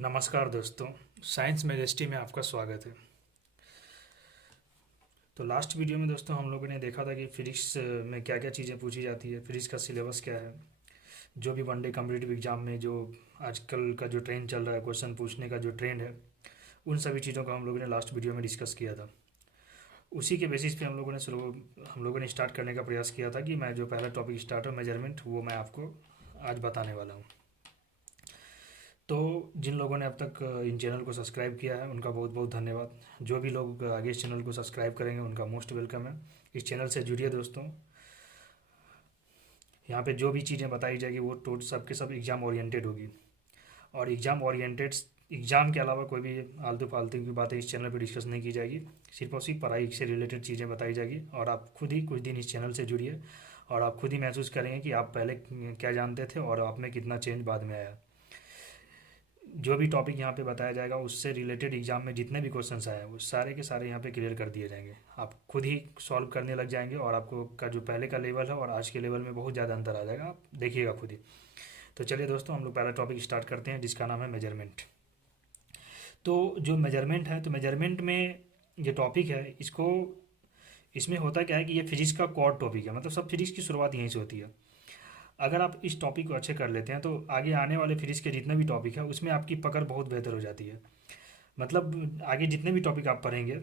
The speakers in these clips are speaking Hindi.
नमस्कार दोस्तों। साइंस मैजेस्टी में आपका स्वागत है। तो लास्ट वीडियो में दोस्तों हम लोगों ने देखा था कि फिजिक्स में क्या क्या चीज़ें पूछी जाती है, फिजिक्स का सिलेबस क्या है, जो भी वनडे कॉम्पिटिटिव एग्जाम में जो आजकल का जो ट्रेंड चल रहा है, क्वेश्चन पूछने का जो ट्रेंड है, उन सभी चीज़ों को हम लोगों ने लास्ट वीडियो में डिस्कस किया था। उसी के बेसिस पे हम लोगों ने स्टार्ट करने का प्रयास किया था कि मैं जो पहला टॉपिक स्टार्ट है मेजरमेंट, वो मैं आपको आज बताने वाला हूँ। तो जिन लोगों ने अब तक इन चैनल को सब्सक्राइब किया है उनका बहुत बहुत धन्यवाद। जो भी लोग आगे इस चैनल को सब्सक्राइब करेंगे उनका मोस्ट वेलकम है। इस चैनल से जुड़िए दोस्तों। यहाँ पे जो भी चीज़ें बताई जाएगी वो टोट सब के सब एग्ज़ाम ओरिएंटेड होगी। और एग्ज़ाम ओरिएंटेड एग्ज़ाम के अलावा कोई भी आलतू फालतू की बातें इस चैनल पर डिस्कस नहीं की जाएगी। सिर्फ और सिर्फ पढ़ाई से रिलेटेड चीज़ें बताई जाएगी। और आप खुद ही कुछ दिन इस चैनल से जुड़िए और आप खुद ही महसूस करेंगे कि आप पहले क्या जानते थे और आप में कितना चेंज बाद में आया। जो भी टॉपिक यहाँ पे बताया जाएगा उससे रिलेटेड एग्जाम में जितने भी क्वेश्चंस आए हैं वो सारे के सारे यहाँ पे क्लियर कर दिए जाएंगे। आप खुद ही सॉल्व करने लग जाएंगे और आपको का जो पहले का लेवल है और आज के लेवल में बहुत ज़्यादा अंतर आ जाएगा, आप देखिएगा खुद ही। तो चलिए दोस्तों, हम लोग पहला टॉपिक स्टार्ट करते हैं जिसका नाम है मेजरमेंट। तो जो मेजरमेंट है, तो मेजरमेंट में ये टॉपिक है, इसमें होता क्या है कि ये फिजिक्स का कोर टॉपिक है। मतलब सब फिजिक्स की शुरुआत यहीं से होती है। अगर आप इस टॉपिक को अच्छे कर लेते हैं तो आगे आने वाले फिजिक्स के जितने भी टॉपिक है उसमें आपकी पकड़ बहुत बेहतर हो जाती है। मतलब आगे जितने भी टॉपिक आप पढ़ेंगे,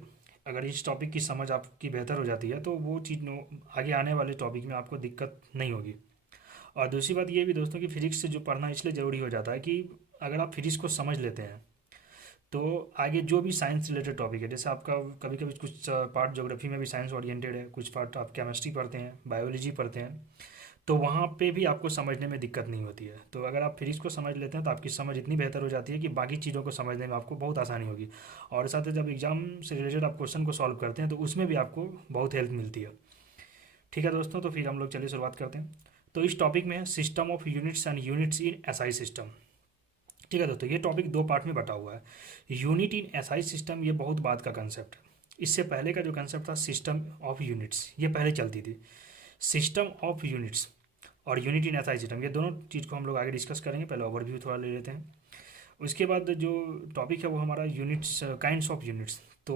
अगर इस टॉपिक की समझ आपकी बेहतर हो जाती है तो वो चीज़ आगे आने वाले टॉपिक में आपको दिक्कत नहीं होगी। और दूसरी बात ये भी दोस्तों कि फिजिक्स से जो पढ़ना इसलिए ज़रूरी हो जाता है कि अगर आप फिजिक्स को समझ लेते हैं तो आगे जो भी साइंस रिलेटेड टॉपिक है, जैसे आपका कभी कभी कुछ पार्ट ज्योग्राफी में भी साइंस ओरिएंटेड है, कुछ पार्ट आप केमिस्ट्री पढ़ते हैं, बायोलॉजी पढ़ते हैं, तो वहाँ पे भी आपको समझने में दिक्कत नहीं होती है। तो अगर आप फिजिक्स को समझ लेते हैं तो आपकी समझ इतनी बेहतर हो जाती है कि बाकी चीज़ों को समझने में आपको बहुत आसानी होगी। और साथ ही जब एग्जाम से रिलेटेड आप क्वेश्चन को सॉल्व करते हैं तो उसमें भी आपको बहुत हेल्प मिलती है। ठीक है दोस्तों, तो फिर हम लोग चलिए शुरुआत करते हैं। तो इस टॉपिक में है system of units and units in SI system. ठीक है दोस्तों, ये टॉपिक दो पार्ट में बटा हुआ है। यूनिट इन एसआई सिस्टम ये बहुत बाद का कंसेप्ट है। इससे पहले का जो कंसेप्ट था सिस्टम ऑफ यूनिट्स, ये पहले चलती थी। सिस्टम ऑफ यूनिट्स और यूनिट इन एसआई सिस्टम, ये दोनों चीज़ को हम लोग आगे डिस्कस करेंगे। पहले ओवरव्यू थोड़ा ले लेते हैं। उसके बाद जो टॉपिक है वो हमारा यूनिट्स, काइंड्स ऑफ यूनिट्स। तो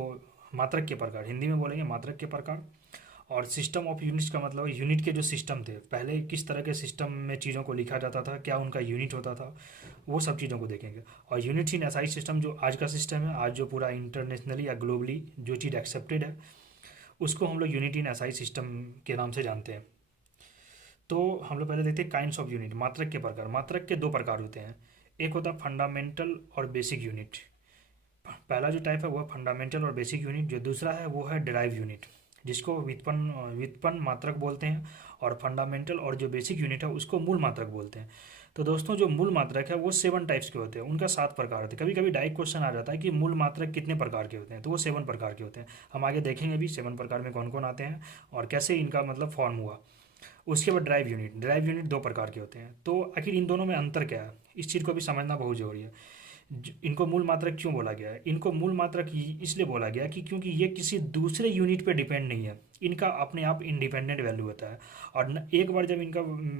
मात्रक के प्रकार, हिंदी में बोलेंगे मात्रक के प्रकार। और सिस्टम ऑफ यूनिट्स का मतलब है यूनिट के जो सिस्टम थे, पहले किस तरह के सिस्टम में चीज़ों को लिखा जाता था, क्या उनका यूनिट होता था, वो सब चीज़ों को देखेंगे। और यूनिट्स इन एसआई सिस्टम जो आज का सिस्टम है, आज जो पूरा इंटरनेशनली या ग्लोबली जो चीज़ एक्सेप्टेड है उसको हम लोग यूनिट इन एसआई सिस्टम के नाम से जानते हैं। तो हम लोग पहले देखते हैं काइंड्स ऑफ यूनिट, मात्रक के प्रकार। मात्रक के दो प्रकार होते हैं, एक होता है फंडामेंटल और बेसिक यूनिट। पहला जो टाइप है वो है फंडामेंटल और बेसिक यूनिट। जो दूसरा है वो है डिराइव यूनिट, जिसको व्युत्पन्न व्युत्पन्न मात्रक बोलते हैं। और फंडामेंटल और जो बेसिक यूनिट है उसको मूल मात्रक बोलते हैं। तो दोस्तों जो मूल मात्रक है वो 7 टाइप्स के होते हैं, उनका 7 प्रकार होते हैं। कभी कभी डायरेक्ट क्वेश्चन आ जाता है कि मूल मात्रक कितने प्रकार के होते हैं, तो वो 7 प्रकार के होते हैं। हम आगे देखेंगे भी 7 प्रकार में कौन कौन आते हैं और कैसे इनका मतलब फॉर्म हुआ। उसके बाद ड्राइव यूनिट, ड्राइव यूनिट 2 प्रकार के होते हैं। तो आखिर इन दोनों में अंतर क्या है, इस चीज़ को भी समझना बहुत जरूरी है। इनको मूल मात्रक क्यों बोला गया है? इनको मूल मात्रक इसलिए बोला गया कि क्योंकि ये किसी दूसरे यूनिट पे डिपेंड नहीं है, इनका अपने आप इंडिपेंडेंट वैल्यू होता है। और एक बार जब इनका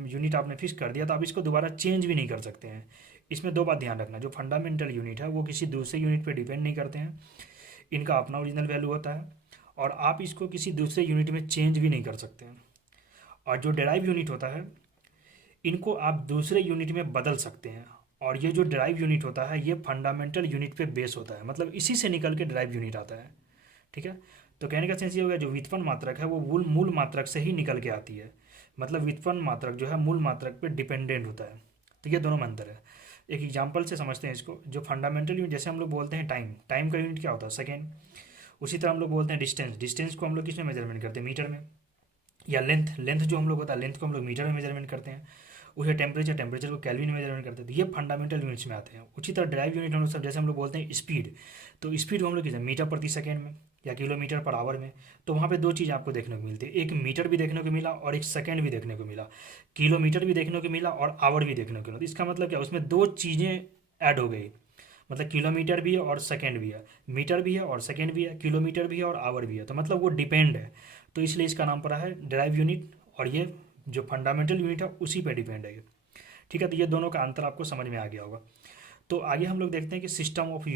यूनिट आपने फिक्स कर दिया तो आप इसको दोबारा चेंज भी नहीं कर सकते हैं। इसमें दो बात ध्यान रखना, जो फंडामेंटल यूनिट है वो किसी दूसरे यूनिट पे डिपेंड नहीं करते हैं, इनका अपना ओरिजिनल वैल्यू होता है और आप इसको किसी दूसरे यूनिट में चेंज भी नहीं कर सकते हैं। और जो डेराइव यूनिट होता है इनको आप दूसरे यूनिट में बदल सकते हैं। और ये जो ड्राइव यूनिट होता है ये फंडामेंटल यूनिट पे बेस होता है, मतलब इसी से निकल के ड्राइव यूनिट आता है। ठीक है, तो कहने का सेंस ये हो गया जो व्युत्पन्न मात्रक है वो मूल मूल मात्रक से ही निकल के आती है। मतलब व्युत्पन्न मात्रक जो है मूल मात्रक पे डिपेंडेंट होता है। तो ये दोनों में अंतर है। एक एग्जाम्पल से समझते हैं इसको। जो फंडामेंटल यूनिट, जैसे हम लोग बोलते हैं टाइम, टाइम का यूनिट क्या होता है? सेकेंड। उसी तरह हम लोग बोलते हैं डिस्टेंस, डिस्टेंस को हम लोग किस में मेजरमेंट करते हैं? मीटर में। या लेंथ, लेंथ जो हम लोग होता है लेंथ को हम लोग मीटर में मेजरमेंट करते हैं। उसे टेम्परेचर, टेम्परेचर को केल्विन में मेजरमेंट करते हैं। तो ये फंडामेंटल यूनिट्स में आते हैं। उसी तरह ड्राइव यूनिट हम लोग सब, जैसे हम लोग बोलते हैं स्पीड, तो स्पीड को हम लोग किस मीटर प्रति सेकेंड में या किलोमीटर पर आवर में। तो वहाँ पे दो चीज़ आपको देखने को मिलती है, एक मीटर भी देखने को मिला और एक सेकेंड भी देखने को मिला, किलोमीटर भी देखने को मिला और आवर भी देखने को मिला। तो इसका मतलब क्या, उसमें दो चीज़ें ऐड हो गई। मतलब किलोमीटर भी है और सेकेंड भी है, मीटर भी है और सेकेंड भी है, किलोमीटर भी है और आवर भी है। तो मतलब वो डिपेंड है, तो इसलिए इसका नाम पड़ा है ड्राइव यूनिट। और ये जो फंडामेंटल यूनिट है उसी पे डिपेंड है ये। ठीक है, तो ये दोनों का अंतर आपको समझ में आ गया होगा। तो आगे हम लोग देखते हैं कि सिस्टम ऑफ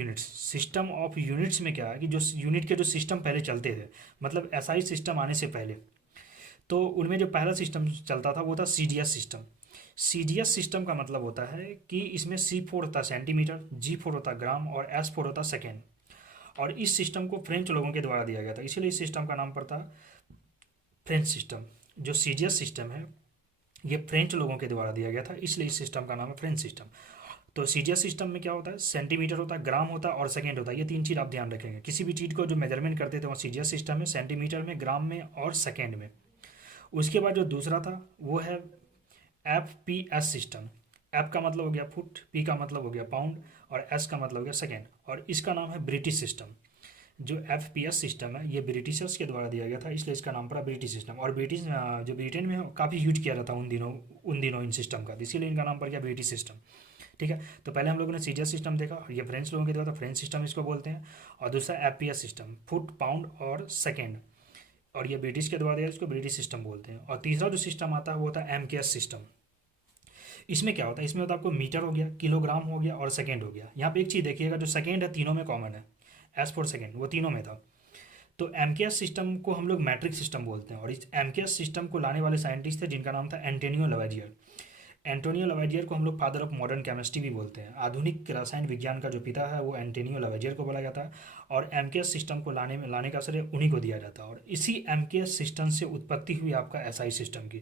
यूनिट्स में क्या है कि जो यूनिट के जो सिस्टम पहले चलते थे, मतलब एसआई सिस्टम आने से पहले, तो उनमें जो पहला सिस्टम चलता था वो था सीडीएस सिस्टम। सीडीएस सिस्टम का मतलब होता है कि इसमें C4 होता सेंटीमीटर, G4 होता ग्राम और S4 होता सेकेंड। और इस सिस्टम को फ्रेंच लोगों के द्वारा दिया गया था, इसीलिए इस सिस्टम का नाम पड़ता फ्रेंच सिस्टम। जो सीडीएस सिस्टम है ये फ्रेंच लोगों के द्वारा दिया गया था, इसलिए इस सिस्टम का नाम है फ्रेंच सिस्टम। तो सीडीएस सिस्टम में क्या होता है, सेंटीमीटर होता है, ग्राम होता है और सेकेंड होता है। ये तीन चीज़ आप ध्यान रखेंगे, किसी भी चीज़ को जो मेजरमेंट करते थे वो सीडीएस सिस्टम में, सेंटीमीटर में, ग्राम में और सेकेंड में। उसके बाद जो दूसरा था वो है FPS सिस्टम। एफ का मतलब हो गया फुट, पी का मतलब हो गया पाउंड और एस का मतलब हो गया सेकेंड, और इसका नाम है ब्रिटिश सिस्टम। जो FPS सिस्टम है ये ब्रिटिशर्स के द्वारा दिया गया था, इसलिए इसका नाम पड़ा ब्रिटिश सिस्टम। और ब्रिटिश जो ब्रिटेन में काफ़ी यूज किया जाता उन दिनों इन सिस्टम का, इसीलिए इनका नाम पड़ गया ब्रिटिश सिस्टम। ठीक है, तो पहले हम लोगों ने सीडीएस सिस्टम देखा, और ये फ्रेंच लोगों के द्वारा फ्रेंच सिस्टम इसको बोलते हैं। और दूसरा FPS सिस्टम, फुट, पाउंड और सेकेंड, और ये ब्रिटिश के द्वारा इसको ब्रिटिश सिस्टम बोलते हैं। और तीसरा जो सिस्टम आता है वो होता है MKS सिस्टम। इसमें क्या होता है, इसमें होता है आपको मीटर हो गया, किलोग्राम हो गया और सेकेंड हो गया। यहाँ पे एक चीज़ देखिएगा, जो सेकेंड है तीनों में कॉमन है, S4 सेकेंड वो तीनों में था। तो MKS सिस्टम को हम लोग मैट्रिक सिस्टम बोलते हैं, और इस MKS सिस्टम को लाने वाले साइंटिस्ट थे जिनका नाम था एंटोनियो लवेजियर। एंटोनियो लवेजियर को हम लोग फादर ऑफ मॉडर्न केमिस्ट्री भी बोलते हैं। आधुनिक रसायन विज्ञान का जो पिता है वो एंटोनियो लवेजियर को बोला जाता है, और MKS सिस्टम को लाने का श्रेय उन्हीं को दिया जाता है। और इसी MKS सिस्टम से उत्पत्ति हुई आपका SI सिस्टम की,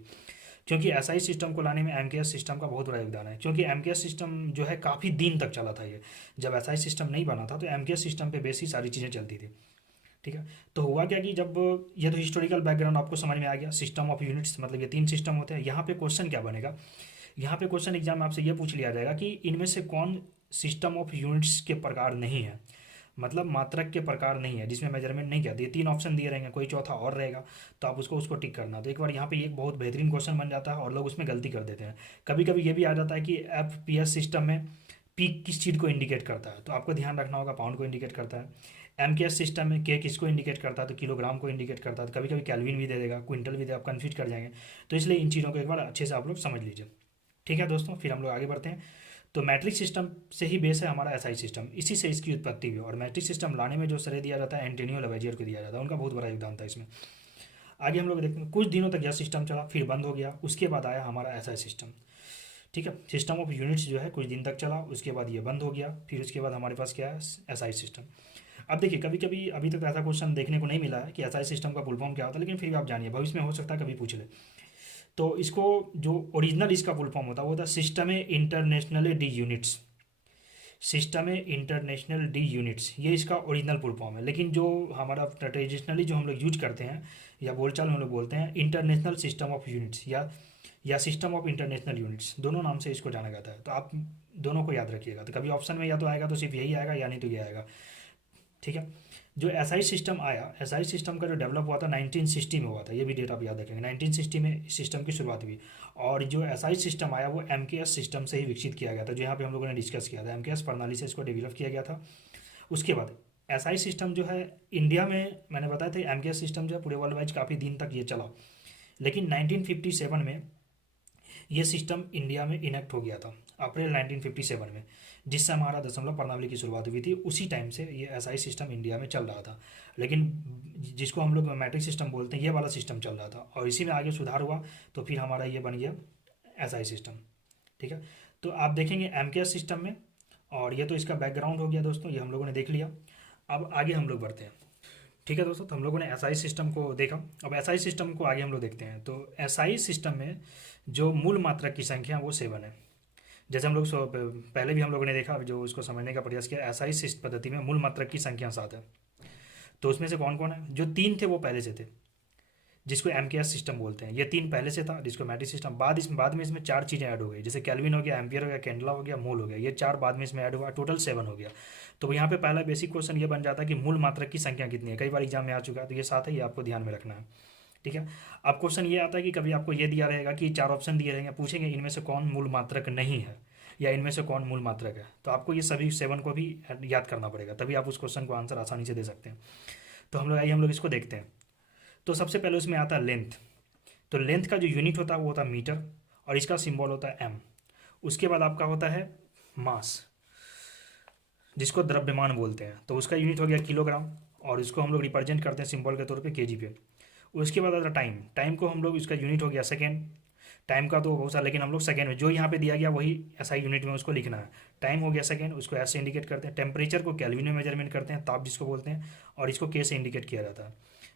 क्योंकि SI सिस्टम को लाने में MKS सिस्टम का बहुत बड़ा योगदान है। क्योंकि MKS सिस्टम जो है काफ़ी दिन तक चला था, ये जब SI सिस्टम नहीं बना था तो MKS सिस्टम पे बेस ही सारी चीज़ें चलती थी। ठीक है, तो हुआ क्या कि जब ये तो हिस्टोरिकल बैकग्राउंड आपको समझ में आ गया, सिस्टम ऑफ यूनिट्स मतलब ये तीन सिस्टम होते हैं। यहाँ पे क्वेश्चन क्या बनेगा, यहाँ पे क्वेश्चन एग्जाम में आपसे ये पूछ लिया जाएगा कि इनमें से कौन सिस्टम ऑफ यूनिट्स के प्रकार नहीं है, मतलब मात्रक के प्रकार नहीं है, जिसमें मेजरमेंट नहीं किया। ये तीन ऑप्शन दिए रहेंगे, कोई चौथा और रहेगा, तो आप उसको टिक करना। तो एक बार यहाँ पे एक बहुत बेहतरीन क्वेश्चन बन जाता है और लोग उसमें गलती कर देते हैं। कभी कभी ये भी आ जाता है कि FPS सिस्टम में पी किस चीज़ को इंडिकेट करता है, तो आपको ध्यान रखना होगा, पाउंड को इंडिकेट करता है। MKS सिस्टम में के किसको इंडिकेट करता है, तो किलोग्राम को इंडिकेट करता है। कभी कभी कैल्विन भी दे देगा, क्विंटल भी दे, आप कन्फ्यूज कर जाएंगे। तो इसलिए इन चीज़ों को एक बार अच्छे से आप लोग समझ लीजिए। ठीक है दोस्तों, फिर हम लोग आगे बढ़ते हैं। तो मैट्रिक सिस्टम से ही बेस है हमारा SI सिस्टम, इसी से इसकी उत्पत्ति हुई। और मैट्रिक सिस्टम लाने में जो श्रेय दिया जाता है एंटोनियो लवेजियर को दिया जाता है, उनका बहुत बड़ा योगदान था इसमें। आगे हम लोग देखते हैं, कुछ दिनों तक यह सिस्टम चला, फिर बंद हो गया। उसके बाद आया हमारा SI सिस्टम। ठीक है, सिस्टम ऑफ यूनिट्स जो है कुछ दिन तक चला, उसके बाद ये बंद हो गया। फिर उसके बाद हमारे पास क्या है, SI सिस्टम। अब देखिए, कभी कभी अभी तक ऐसा क्वेश्चन देखने को नहीं मिला है कि SI सिस्टम का फुल फॉर्म क्या होता है, लेकिन फिर भी आप जानिए, भविष्य में हो सकता है कभी पूछ ले। तो इसको जो ओरिजिनल इसका फुल फॉर्म होता है वो होता है system international D units. System international D units, ये इसका ओरिजिनल फुल फॉर्म है। लेकिन जो हमारा ट्रेडिशनली जो हम लोग यूज करते हैं या बोलचाल में हम लोग बोलते हैं, इंटरनेशनल सिस्टम ऑफ यूनिट्स या सिस्टम ऑफ इंटरनेशनल यूनिट्स, दोनों नाम से इसको जाना जाता है। तो आप दोनों को याद रखिएगा। तो कभी ऑप्शन में या तो आएगा तो सिर्फ यही आएगा, या नहीं तो ये आएगा। ठीक है, जो SI सिस्टम आया, SI सिस्टम का जो डेवलप हुआ था 1960 में हुआ था, ये भी डेट आप याद रखेंगे। 1960 में इस सिस्टम की शुरुआत हुई, और जो SI सिस्टम आया वो MKS सिस्टम से ही विकसित किया गया था, जो यहाँ पे हम लोगों ने डिस्कस किया था। MKS प्रणाली से इसको डेवलप किया गया था। उसके बाद SI सिस्टम जो है इंडिया में, मैंने बताया था MKS सिस्टम जो है पूरे वर्ल्ड वाइज काफ़ी दिन तक ये चला, लेकिन 1957 में ये सिस्टम इंडिया में इनेक्ट हो गया था, अप्रैल 1957 में, जिससे हमारा दशमलव प्रणाली की शुरुआत हुई थी। उसी टाइम से ये SI सिस्टम इंडिया में चल रहा था, लेकिन जिसको हम लोग मैट्रिक सिस्टम बोलते हैं, ये वाला सिस्टम चल रहा था, और इसी में आगे सुधार हुआ तो फिर हमारा ये बन गया SI सिस्टम। ठीक है, तो आप देखेंगे MKS सिस्टम में, और ये तो इसका बैकग्राउंड हो गया दोस्तों, ये हम लोगों ने देख लिया। अब आगे हम लोग बढ़ते हैं। ठीक है दोस्तों, तो हम लोगों ने SI सिस्टम को देखा, अब SI सिस्टम को आगे हम लोग देखते हैं। तो SI सिस्टम में जो मूल मात्रक की संख्या वो 7 है। जैसे हम लोग पहले भी हम लोगों ने देखा, जो उसको समझने का प्रयास किया, SI पद्धति में मूल मात्रक की संख्या 7 है। तो उसमें से कौन कौन है, जो 3 थे वो पहले से थे, जिसको MKS सिस्टम बोलते हैं। ये 3 पहले से था, जिसको मैट्रिक सिस्टम। बाद में इसमें 4 चीज़ें ऐड हो गई, जैसे कैल्विन हो गया, एम्पियर हो गया, कैंडला हो गया, मोल हो गया। ये 4 बाद में इसमें ऐड हुआ, टोटल 7 हो गया। तो यहाँ पे पहला बेसिक क्वेश्चन ये बन जाता है कि मूल मात्रक की संख्या कितनी है। कई बार एग्जाम में आ चुका है, तो ये 7 है, ये आपको ध्यान में रखना है। ठीक है, अब क्वेश्चन ये आता है कि कभी आपको ये दिया रहेगा कि 4 ऑप्शन दिए रहेंगे, पूछेंगे इनमें से कौन मूल मात्रक नहीं है, या इनमें से कौन मूल मात्रक है। तो आपको ये सभी 7 को भी याद करना पड़ेगा, तभी आप उस क्वेश्चन को आंसर आसानी से दे सकते हैं। तो हम लोग इसको देखते हैं। तो सबसे पहले उसमें आता है लेंथ। तो लेंथ का जो यूनिट होता है वो होता है मीटर, और इसका सिंबल होता है M। उसके बाद आपका होता है मास। जिसको द्रव्यमान बोलते हैं, तो उसका यूनिट हो गया किलोग्राम, और इसको हम लोग रिप्रेजेंट करते हैं सिंबल के तौर पे केजी पे। उसके बाद आता है टाइम। टाइम को हम लोग, इसका यूनिट हो गया सेकेंड। टाइम का तो बहुत सारा, लेकिन हम लोग सेकेंड में जो यहाँ पे दिया गया वही ऐसा यूनिट में उसको लिखना है। टाइम हो गया सेकेंड, उसको ऐसे इंडिकेट करते हैं। टेम्परेचर को केल्विन में मेजरमेंट करते हैं, ताप जिसको बोलते हैं, और इसको के से इंडिकेट किया जाता है।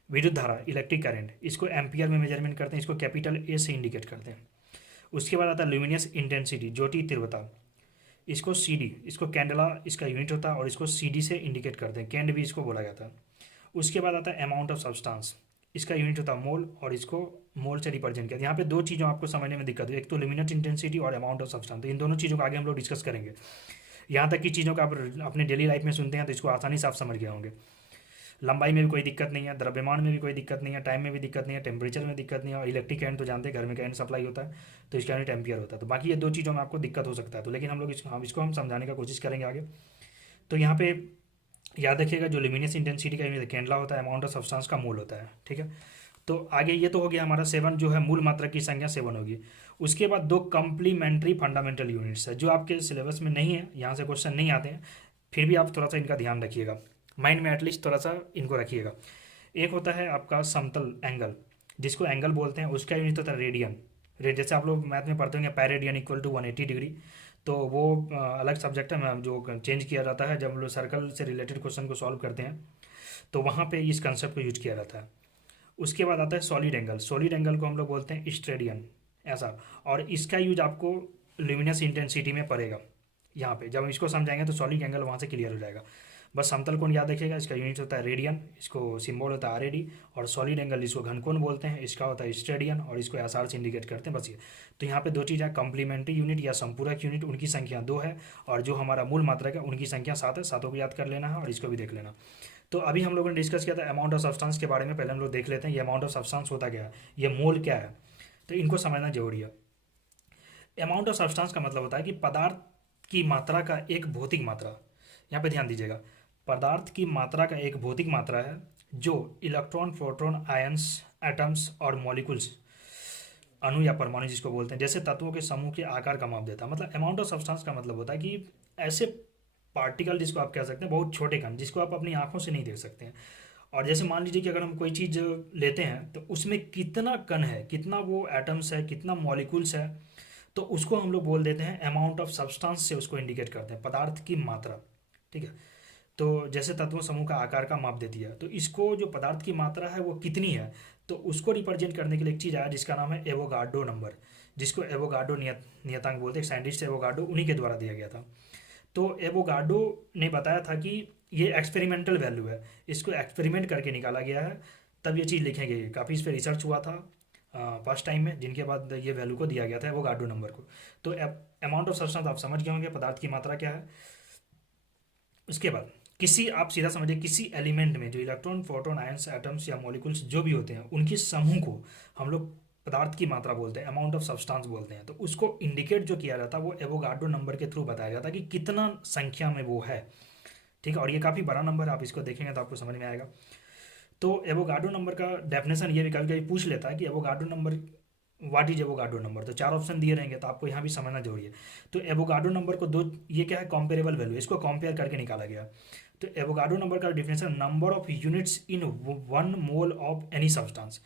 विद्युत धारा, इलेक्ट्रिक करंट, इसको एम्पियर में मेजरमेंट करते हैं, इसको कैपिटल ए से इंडिकेट करते हैं। उसके बाद आता है ल्यूमिनियस इंटेंसिटी, ज्योति तीव्रता, इसको सी डी, इसको कैंडला इसका यूनिट होता है, और इसको सी डी से इंडिकेट करते हैं, कैंड भी इसको बोला जाता है। उसके बाद आता है अमाउंट ऑफ सब्सटेंस, इसका यूनिट होता है मोल, और इसको मोल से रिप्रेजेंट किया। यहाँ पे दो चीज़ों आपको समझने में दिक्कत है, एक तो ल्यूमिनेट इंटेंसिटी और अमाउंट ऑफ सब्सटेंस। तो इन दोनों चीज़ों को आगे हम लोग डिस्कस करेंगे। यहाँ तक की चीज़ों का आप अपने डेली लाइफ में सुनते हैं तो इसको आसानी से आप समझ गए होंगे। लंबाई में भी कोई दिक्कत नहीं है, द्रव्यमान में भी कोई दिक्कत नहीं है, टाइम में भी दिक्कत नहीं है, टेम्परेचर में दिक्कत नहीं है, और इलेक्ट्रिक करंट तो जानते हैं घर में करंट सप्लाई होता है तो इसका यूनिट एम्पियर होता है। तो बाकी ये दो चीज़ों में आपको दिक्कत हो सकता है, तो लेकिन हम लोग इसको हम समझाने का कोशिश करेंगे आगे। तो यहाँ पे याद रखिएगा, जो ल्यूमिनियस इंटेंसिटी का यूनिट कैंडला होता है, अमाउंट ऑफ सब्सटेंस का मोल होता है, ठीक है। तो आगे ये तो हो गया हमारा 7, जो है मूल मात्रा की संख्या 7 होगी। उसके बाद दो कम्प्लीमेंट्री फंडामेंटल यूनिट्स है जो आपके सिलेबस में नहीं है, यहाँ से क्वेश्चन नहीं आते हैं, फिर भी आप थोड़ा सा इनका ध्यान रखिएगा, माइंड में एटलीस्ट थोड़ा सा इनको रखिएगा। एक होता है आपका समतल एंगल, जिसको एंगल बोलते हैं, उसका यूनिट होता है रेडियन। जैसे आप लोग मैथ में पढ़ते होंगे पैरेडियन इक्वल टू 180 डिग्री, तो वो अलग सब्जेक्ट है मैम, जो चेंज किया जाता है जब हम लोग सर्कल से रिलेटेड क्वेश्चन को सॉल्व करते हैं, तो वहाँ पे इस कंसेप्ट को यूज किया जाता है। उसके बाद आता है सॉलिड एंगल। सॉलिड एंगल को हम लोग बोलते हैं स्टेडियन, ऐसा, और इसका यूज आपको ल्यूमिनस इंटेंसिटी में पड़ेगा। यहाँ पे जब हम इसको समझाएंगे तो सॉलिड एंगल वहाँ से क्लियर हो जाएगा। बस समतल कोण याद रखिएगा, इसका यूनिट होता है रेडियन, इसको सिंबल होता है आरएडी, और सॉलिड एंगल इसको घनकोण बोलते हैं, इसका होता है स्टेडियन, और इसको एसआर से इंडिकेट करते हैं, बस ये। तो यहाँ पे दो चीज़ है, कम्प्लीमेंट्री यूनिट या संपूरक यूनिट, उनकी संख्या 2 है, और जो हमारा मूल मात्रक है उनकी संख्या 7 है। सातों को याद कर लेना है और इसको भी देख लेना। तो अभी हम लोगों ने डिस्कस किया था अमाउंट ऑफ सब्सटेंस के बारे में। पहले हम लोग देख लेते हैं ये अमाउंट ऑफ सब्सटेंस होता क्या है, ये मोल क्या है, तो इनको समझना जरूरी है। अमाउंट ऑफ सब्सटेंस का मतलब होता है कि पदार्थ की मात्रा का एक भौतिक मात्रा, यहाँ पे ध्यान दीजिएगा, पदार्थ की मात्रा का एक भौतिक मात्रा है जो इलेक्ट्रॉन, प्रोटॉन, आयंस, एटम्स और मॉलिक्यूल्स, अणु या परमाणु जिसको बोलते हैं, जैसे तत्वों के समूह के आकार का माप देता है। मतलब अमाउंट ऑफ सब्सटेंस का मतलब होता है कि ऐसे पार्टिकल जिसको आप कह सकते हैं, बहुत छोटे कण जिसको आप अपनी आंखों से नहीं देख सकते हैं। और जैसे मान लीजिए कि अगर हम कोई चीज़ लेते हैं तो उसमें कितना कण है, कितना वो एटम्स है, कितना मॉलिक्यूल्स है, तो उसको हम लोग बोल देते हैं अमाउंट ऑफ सब्सटेंस से उसको इंडिकेट करते हैं, पदार्थ की मात्रा, ठीक है। तो जैसे तत्व समूह का आकार का माप देती है, तो इसको जो पदार्थ की मात्रा है वो कितनी है, तो उसको रिप्रेजेंट करने के लिए एक चीज़ आया जिसका नाम है एवोगाड्रो नंबर, जिसको एवोगाड्रो नियतांक बोलते हैं। साइंटिस्ट एवोगाड्रो, उन्हीं के द्वारा दिया गया था। तो एवोगाड्रो ने बताया था कि ये एक्सपेरिमेंटल वैल्यू है, इसको एक्सपेरिमेंट करके निकाला गया है, तब ये चीज़ लिखी गई है। काफ़ी इस पर रिसर्च हुआ था फर्स्ट टाइम में, जिनके बाद ये वैल्यू को दिया गया था एवोगाड्रो नंबर को। तो अमाउंट ऑफ सब्सटेंस आप समझ गए होंगे, पदार्थ की मात्रा क्या है। उसके बाद किसी, आप सीधा समझिए, किसी एलिमेंट में जो इलेक्ट्रॉन, प्रोटॉन, आयंस, एटम्स या मॉलिक्यूल्स जो भी होते हैं, उनके समूह को हम लोग पदार्थ की मात्रा बोलते हैं, अमाउंट ऑफ सब्सटेंस बोलते हैं। तो उसको इंडिकेट जो किया जाता है वो एवोगाड्रो नंबर के थ्रू बताया जाता है कि कितना संख्या में वो है, ठीक है। और ये काफ़ी बड़ा नंबर है, आप इसको देखेंगे तो आपको समझ में आएगा। तो एवोगाड्रो नंबर का डेफिनेशन ये भी कभी कभी पूछ लेता है कि Avogadro number, what is Avogadro number, तो 4 ऑप्शन दिए रहेंगे, तो आपको यहाँ भी समझना जरूरी है। तो एवोगाड्रो नंबर को दो, ये क्या है, कॉम्पेरेबल वैल्यू, इसको कंपेयर करके निकाला गया। तो एवोगाड्रो नंबर का definition, number of units in 1 mole of any substance,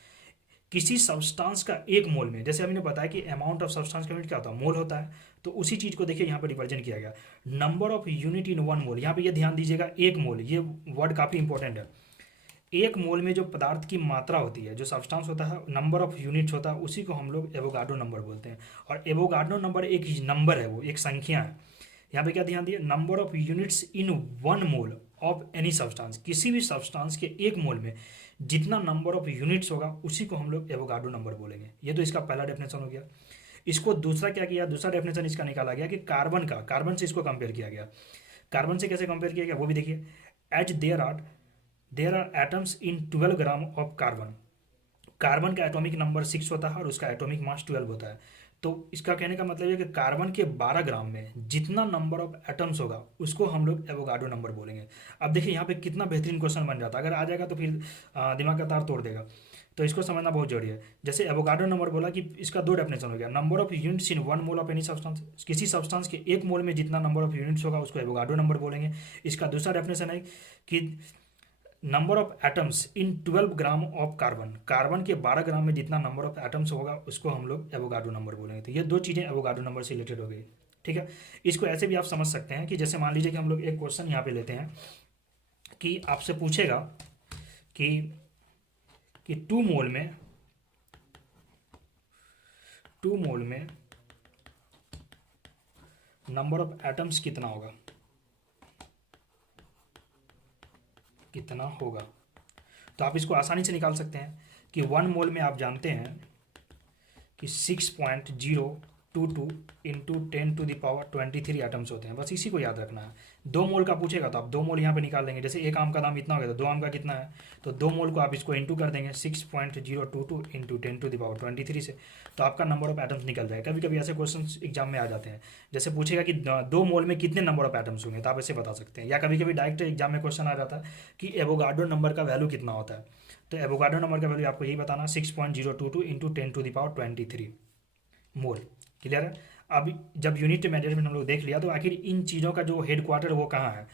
किसी सब्सटेंस का एक मोल में, जैसे हमने बताया कि अमाउंट ऑफ सब्सटेंस का यूनिट क्या होता है, मोल होता है, तो उसी चीज़ को देखिए यहाँ पर रिप्रेजेंट किया गया, नंबर ऑफ यूनिट इन 1 मोल। यहाँ पे ये ध्यान दीजिएगा, एक मोल, ये वर्ड काफ़ी इंपॉर्टेंट है। एक मोल में जो पदार्थ की मात्रा होती है, जो सब्सटेंस होता है, नंबर ऑफ यूनिट्स होता है, उसी को हम लोग एवोगाड्रो नंबर बोलते हैं। और एवोगाड्रो नंबर एक नंबर है, वो एक संख्या है। यहाँ पे क्या ध्यान दिया, number of units in 1 mole of any substance, किसी भी सब्सटेंस के एक मोल में जितना नंबर ऑफ यूनिट्स होगा उसी को हम लोग एवोगाड्रो नंबर बोलेंगे। ये तो इसका पहला डेफिनेशन हो गया। इसको दूसरा क्या किया, दूसरा डेफिनेशन इसका निकाला गया कि कार्बन का, कार्बन से इसको कंपेयर किया गया। कार्बन से कैसे कंपेयर किया गया वो भी देखिए, as there are atoms in 12 gram of carbon. Carbon का एटॉमिक नंबर 6 होता है और उसका एटॉमिक मास 12 होता है। तो इसका कहने का मतलब है कि कार्बन के 12 ग्राम में जितना नंबर ऑफ एटम्स होगा उसको हम लोग एवोगाड्रो नंबर बोलेंगे। अब देखिए यहाँ पे कितना बेहतरीन क्वेश्चन बन जाता है, अगर आ जाएगा तो फिर दिमाग का तार तोड़ देगा। तो इसको समझना बहुत जरूरी है। जैसे एवोगाड्रो नंबर बोला कि इसका दो डेफिनेशन हो गया, number of units in 1 mole of any substance, किसी सब्सटेंस के 1 मोल में जितना नंबर ऑफ यूनिट्स होगा उसको एवोगाड्रो नंबर बोलेंगे। इसका दूसरा डेफिनेशन है कि number of atoms in 12 gram of carbon, carbon के 12 ग्राम में जितना नंबर ऑफ एटम्स होगा उसको हम लोग एवोगाड्रो नंबर बोलेंगे। तो ये दो चीज़ें एवोगाड्रो नंबर से रिलेटेड हो गई। ठीक है, इसको ऐसे भी आप समझ सकते हैं कि जैसे मान लीजिए कि हम लोग एक क्वेश्चन यहाँ पे लेते हैं कि आपसे पूछेगा कि 2 मोल में 2 मोल में नंबर ऑफ एटम्स कितना होगा, कितना होगा। तो आप इसको आसानी से निकाल सकते हैं कि 1 मोल में आप जानते हैं कि 6.022 इंटू 10⁻23 एटम्स होते हैं, बस इसी को याद रखना है। 2 मोल का पूछेगा तो आप 2 मोल यहाँ पे निकाल देंगे। जैसे एक आम का दाम इतना हो गया तो 2 आम का कितना है, तो 2 मोल को आप इसको इंटू कर देंगे 6.022 इंटू 10⁻23 से, तो आपका नंबर ऑफ एटम्स निकल जाएगा। कभी कभी ऐसे क्वेश्चन एग्जाम में आ जाते हैं, जैसे पूछेगा कि 2 मोल में कितने नंबर ऑफ एटम्स होंगे, तो आप ऐसे बता सकते हैं। या कभी कभी डायरेक्ट एग्जाम में क्वेश्चन आ जाता है कि एवोगाड्रो नंबर का वैल्यू कितना होता है, तो एवोगाड्रो नंबर का वैल्यू आपको यही बताना 6.022 इंटू 10⁻23 मोल। क्लियर है। अब जब यूनिट मेजरमेंट हम लोग देख लिया तो आखिर इन चीज़ों का जो हेड क्वार्टर वो कहाँ है,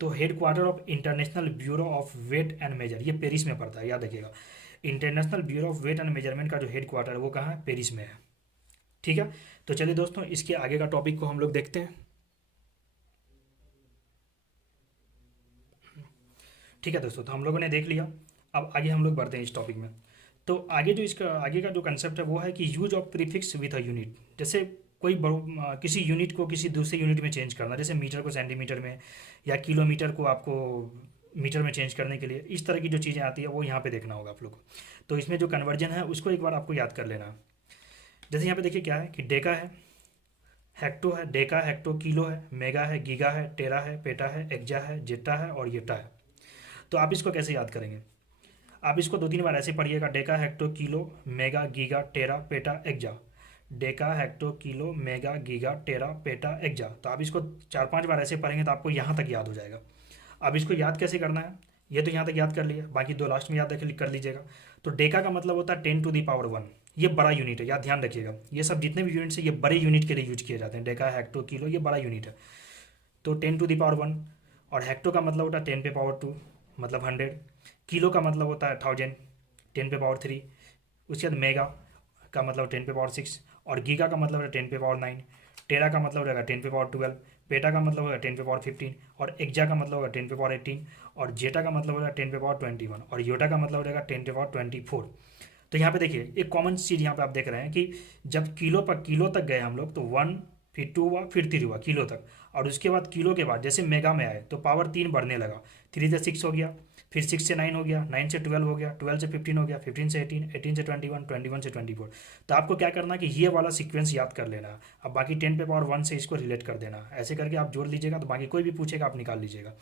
तो head quarter of international bureau of weight and measure, ये पेरिस में पड़ता है, याद रखिएगा। International bureau of weight and measurement का जो हेड क्वार्टर है वो कहाँ है, पेरिस में है। ठीक है, तो चलिए दोस्तों इसके आगे का टॉपिक को हम लोग देखते हैं। ठीक है दोस्तों, तो हम लोगों ने देख लिया, अब आगे हम लोग बढ़ते हैं इस टॉपिक में। तो आगे जो इसका आगे का जो कंसेप्ट है वो है कि use of prefix with a unit. जैसे कोई किसी यूनिट को किसी दूसरे यूनिट में चेंज करना, जैसे मीटर को सेंटीमीटर में या किलोमीटर को आपको मीटर में चेंज करने के लिए, इस तरह की जो चीज़ें आती है वो यहाँ पे देखना होगा आप लोग को। तो इसमें जो कन्वर्जन है उसको एक बार आपको याद कर लेना है। जैसे यहाँ पे देखिए क्या है कि डेका है, हेक्टो है, डेका हेक्टो किलो है, मेगा है, गीगा है, टेरा है, पेटा है, एक्जा है, जेटा है और येटा है। तो आप इसको कैसे याद करेंगे, आप इसको 2-3 बार ऐसे पढ़िएगा, deca hecto kilo mega giga tera peta exa, deca hecto kilo mega giga tera peta exa. तो आप इसको 4-5 बार ऐसे पढ़ेंगे तो आपको यहाँ तक याद हो जाएगा। अब इसको याद कैसे करना है, ये तो यहाँ तक याद कर लिया, बाकी 2 लास्ट में याद कर लीजिएगा। तो डेका का मतलब होता है 10⁻1, ये बड़ा यूनिट है, याद ध्यान रखिएगा। ये सब जितने भी यूनिट्स है ये बड़े यूनिट के लिए यूज किए जाते हैं, डेका हेक्टो किलो ये बड़ा यूनिट है। तो 10⁻1, और हेक्टो का मतलब होता है 10⁻2 मतलब 100, किलो का मतलब होता है 1000 10⁻3, उसके बाद मेगा का मतलब 10⁻6, और गीगा का मतलब है 10⁻9, टेरा का मतलब रहेगा 10⁻12, पेटा का मतलब होगा 10⁻15, और एक्जा का मतलब होगा 10⁻18, और जेटा का मतलब होगा 10⁻21, और योटा का मतलब रहेगा 10⁻24। तो यहाँ पे देखिए एक कॉमन चीज़ यहाँ पे आप देख रहे हैं कि जब किलो तक गए हम लोग तो 1 फिर 2 हुआ फिर 3 हुआ किलो तक, और उसके बाद किलो के बाद जैसे मेगा में आए तो पावर 3 बढ़ने लगा, 3 से 6 हो गया, फिर 6 से 9 हो गया, 9 से 12 हो गया, 12 से 15 हो गया, 15 से 18, 18 से 21, 21 से 24। तो आपको क्या करना है कि ये वाला सीक्वेंस याद कर लेना है। अब बाकी 10⁻1 से इसको रिलेट कर देना, ऐसे करके आप जोड़ लीजिएगा तो बाकी कोई भी पूछेगा आप निकाल लीजिएगा।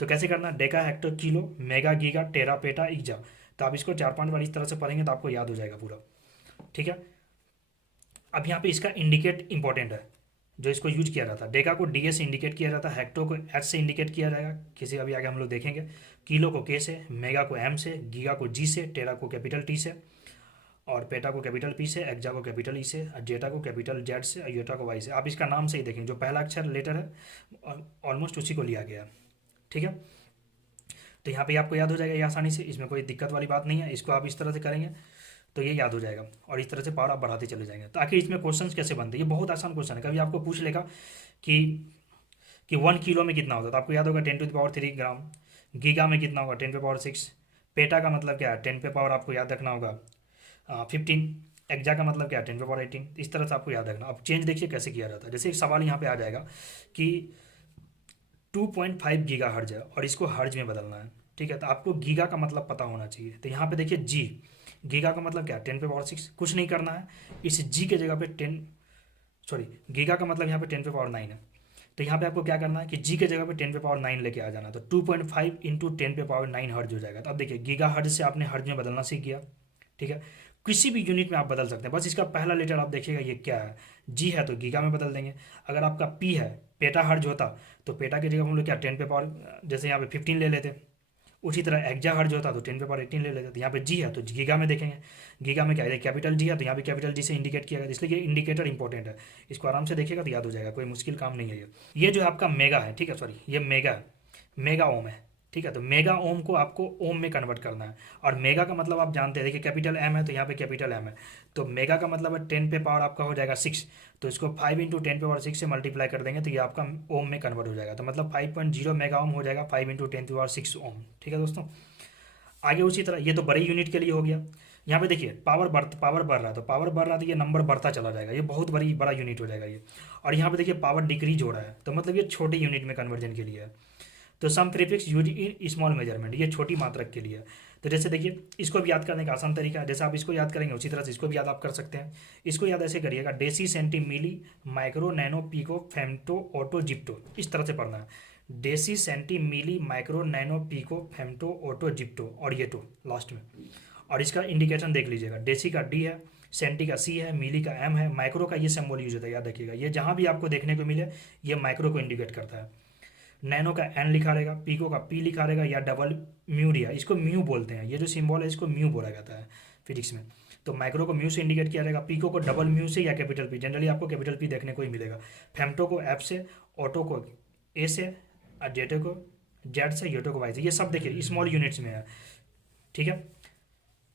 तो कैसे करना, deca hector kilo mega giga tera peta exa. तो आप इसको 4-5 बार इस तरह से पढ़ेंगे तो आपको याद हो जाएगा पूरा। ठीक है, अब यहाँ पे इसका इंडिकेट इंपॉर्टेंट है, जो इसको यूज किया जाता है, डेका को डी से इंडिकेट किया जाता है, हेक्टो को एच से इंडिकेट किया जाएगा, किसी अभी आगे हम लोग देखेंगे, किलो को के से, मेगा को एम से, गीगा को जी से, टेरा को कैपिटल टी से, और पेटा को कैपिटल पी से, एक्जा को कैपिटल ई से, जेटा को कैपिटल जेड से, और योटा को वाई से। आप इसका नाम से ही देखेंगे, जो पहला अक्षर लेटर है ऑलमोस्ट उसी को लिया गया है। ठीक है, तो यहाँ पे आपको याद हो जाएगा ये आसानी से, इसमें कोई दिक्कत वाली बात नहीं है। इसको आप इस तरह से करेंगे तो ये याद हो जाएगा, और इस तरह से पावर आप बढ़ाते चले जाएंगे। तो आखिर इसमें क्वेश्चंस कैसे बनते हैं, ये बहुत आसान क्वेश्चन है। कभी आपको पूछ लेगा कि 1 किलो में कितना होता है, तो आपको याद होगा 10⁻3 ग्राम, गीगा में कितना होगा 10⁻6, पेटा का मतलब क्या है 10 पे पावर आपको याद रखना होगा 15, एक्जा का मतलब क्या है 10⁻18। इस तरह से आपको याद रखना। अब चेंज देखिए कैसे किया जाता है। जैसे एक सवाल यहाँ पे आ जाएगा कि 2.5 गीगा हर्ज है और इसको हर्ज में बदलना है। ठीक है, तो आपको गीगा का मतलब पता होना चाहिए। तो यहाँ पे देखिए जी, गीगा का मतलब क्या है 10⁻6, कुछ नहीं करना है, इस जी के जगह पे 10 गीगा का मतलब यहाँ पे 10⁻9 है। तो यहाँ पे आपको क्या करना है कि जी के जगह पे 10⁻9 लेके आ जाना। तो 2.5 इंटू 10⁻9 हर्ज हो जाएगा। तो अब देखिए गीगा हर्ज से आपने हर्ज में बदलना सीख गया। ठीक है, किसी भी यूनिट में आप बदल सकते हैं, बस इसका पहला लेटर आप देखिएगा ये क्या है, जी है तो गीगा में बदल देंगे। अगर आपका पी है, पेटा हर्ज होता तो पेटा की जगह हम लोग क्या 10 पे पावर, जैसे यहाँ पे 15 ले लेते। उसी तरह एक्जा हर्ज होता तो 10 पे पावर 18 ले लेते। तो यहाँ पे जी है तो गीगा में देखेंगे, गीगा में क्या है, कैपिटल जी है तो यहाँ पे कैपिटल जी से इंडिकेट किया गया, इसलिए ये इंडिकेटर इंपॉर्टेंट है, इसको आराम से देखिएगा तो याद हो जाएगा, कोई मुश्किल काम नहीं है ये जो है आपका मेगा है, ठीक है, सॉरी ये मेगा है, मेगा ओम है, ठीक है। तो मेगा ओम को आपको ओम में कन्वर्ट करना है, और मेगा का मतलब आप जानते हैं, देखिए कैपिटल एम है तो यहाँ पे कैपिटल एम है, तो मेगा का मतलब है 10 पे पावर आपका हो जाएगा 6, तो इसको 5 इंटू 10 पे पावर 6 से मल्टीप्लाई कर देंगे तो ये आपका ओम में कन्वर्ट हो जाएगा, तो मतलब 5.0 मेगा ओम हो जाएगा 5 इंटू 10 पे पावर 6 ओम, ठीक है दोस्तों। आगे उसी तरह ये तो बड़े यूनिट के लिए हो गया। यहाँ पे देखिए पावर बढ़ रहा है, तो पावर बढ़ रहा है तो ये नंबर बढ़ता चला जाएगा, ये बहुत बड़ा यूनिट हो जाएगा ये। और यहाँ पे देखिए पावर डिक्रीज हो रहा है, तो मतलब ये छोटे यूनिट में कन्वर्जन के लिए है। तो some prefix use in small measurement, ये छोटी मात्रक के लिए है। तो जैसे देखिए इसको भी याद करने का आसान तरीका है, जैसे आप इसको याद करेंगे उसी तरह से इसको भी याद आप कर सकते हैं। इसको याद ऐसे करिएगा, deci centi milli micro nano pico femto atto zepto, इस तरह से पढ़ना है। Deci centi milli micro nano pico femto atto zepto, और ये टो लास्ट में। और इसका इंडिकेशन देख लीजिएगा, डेसी का डी है, सेंटी का सी है, मिली का एम है, माइक्रो का ये सिंबल यूज होता है, याद रखिएगा। ये जहाँ भी आपको देखने को मिले ये माइक्रो को इंडिकेट करता है। नैनो का एन लिखा रहेगा, पीको का पी लिखा रहेगा, या डबल म्यू दिया, इसको म्यू बोलते हैं, ये जो सिंबल है इसको म्यू बोला जाता है फिजिक्स में। तो माइक्रो को म्यू से इंडिकेट किया जाएगा, पीको को डबल म्यू से या कैपिटल पी, जनरली आपको कैपिटल पी देखने को ही मिलेगा। फेम्टो को एफ से, ऑटो को ए से, और जेटो को जेड से, योटो को वाई से। ये सब देखिए स्मॉल यूनिट्स में है, ठीक है।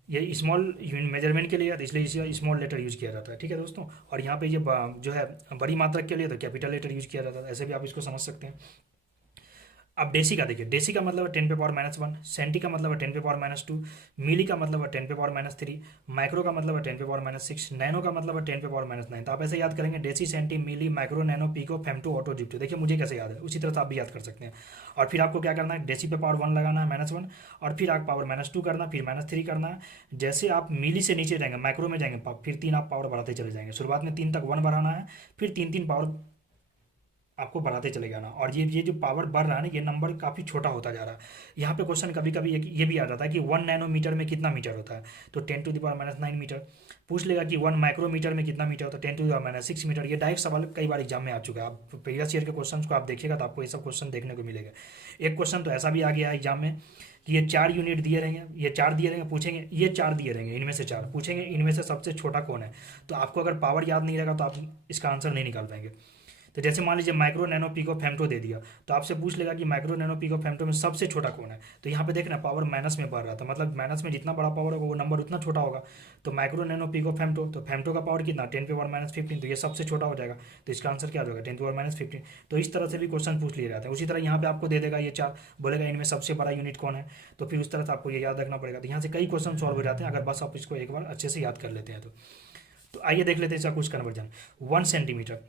ये स्मॉल मेजरमेंट के लिए है तो इसलिए इसे स्मॉल लेटर यूज किया जाता है, ठीक है दोस्तों। और यहाँ पे ये जो है बड़ी मात्रक के लिए तो कैपिटल लेटर यूज किया जाता है, ऐसे भी आप इसको समझ सकते हैं। अब डेसी का देखिए, डेसी का मतलब है 10 पे पावर -1, सेंटी का मतलब है 10 पे पावर -2, मिली का मतलब है 10 पे पावर -3, माइक्रो का मतलब है 10 पे पावर -6, नैनो का मतलब है 10 पे पावर -9। तो आप ऐसे याद करेंगे, deci centi milli micro nano pico femto atto zepto, देखिए मुझे कैसे याद है उसी तरह से आप भी याद कर सकते हैं। और फिर आपको क्या करना है, डेसी पे पावर 1 लगाना है -1, और फिर आप पावर -2 करना, फिर -3 करना है। जैसे आप मिली से नीचे जाएंगे माइक्रो में जाएंगे, फिर 3 आप पावर बढ़ाते चले जाएंगे, शुरुआत में 3 तक 1 बढ़ाना है, फिर 3 पावर आपको बढ़ाते चले जाना। और ये जो पावर बढ़ रहा है ना, ये नंबर काफ़ी छोटा होता जा रहा है। यहाँ पे क्वेश्चन कभी कभी ये भी आ जाता है कि 1 नैनोमीटर में कितना मीटर होता है, तो 10⁻⁹ मीटर। पूछ लेगा कि 1 माइक्रोमीटर में कितना मीटर होता है, 10⁻⁶ मीटर। ये डायरेक्ट सवाल कई बार एग्जाम में आ चुका है, आप प्रीवियस ईयर के क्वेश्चन को आप देखिएगा तो आपको ये सब क्वेश्चन देखने को मिलेगा। एक क्वेश्चन तो ऐसा भी आ गया है एग्जाम में कि ये 4 यूनिट दिए रहेंगे, ये 4 दिए रहेंगे, पूछेंगे ये 4 दिए रहेंगे, इनमें से 4 पूछेंगे, इनमें से सबसे छोटा कौन है। तो आपको अगर पावर याद नहीं रहेगा तो आप इसका आंसर नहीं निकाल पाएंगे। तो जैसे मान लीजिए माइक्रो नैनो पीको फेम्टो दे दिया, तो आपसे पूछ लेगा कि माइक्रो नैनो पीको फेम्टो में सबसे छोटा कौन है। तो यहाँ पे देखना पावर माइनस में बढ़ रहा था, मतलब माइनस में जितना बड़ा पावर होगा वो नंबर उतना छोटा होगा। तो माइक्रो नैनो पीको फेम्टो, तो फेम्टो का पावर कितना 10 पे पावर -15, तो ये सबसे छोटा हो जाएगा। तो इसका आंसर क्या हो जाएगा 10 पे पावर -15। तो इस तरह से भी क्वेश्चन पूछ लिए जाते हैं। उसी तरह यहाँ पे आपको दे देगा ये 4, बोलेगा इनमें सबसे बड़ा यूनिट कौन है, तो फिर उस तरह से आपको ये याद रखना पड़ेगा। तो यहाँ से कई क्वेश्चन सॉल्व हो जाते हैं अगर बस आप इसको एक बार अच्छे से याद कर लेते हैं तो आइए देख लेते हैं इसका कुछ कन्वर्जन। 1 सेंटीमीटर,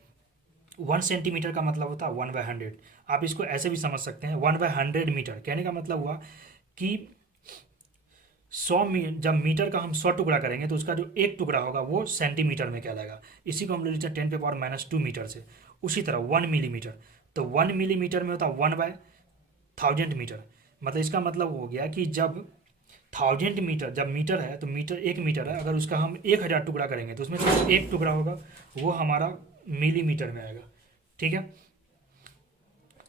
1 सेंटीमीटर का मतलब होता है 1/100। आप इसको ऐसे भी समझ सकते हैं 1/100 मीटर, कहने का मतलब हुआ कि 100 जब मीटर का हम 100 टुकड़ा करेंगे तो उसका जो एक टुकड़ा होगा वो सेंटीमीटर में कहलाएगा। इसी को हम ले लीजिए 10 पे पावर -2 मीटर से। उसी तरह 1 मिलीमीटर, तो 1 मिलीमीटर में होता है 1/1000 मीटर। मतलब इसका मतलब हो गया कि जब 1000 मीटर, जब मीटर है तो मीटर 1 मीटर है, अगर उसका हम 1000 टुकड़ा करेंगे तो उसमें जो एक टुकड़ा होगा वो हमारा मिलीमीटर में आएगा, ठीक है।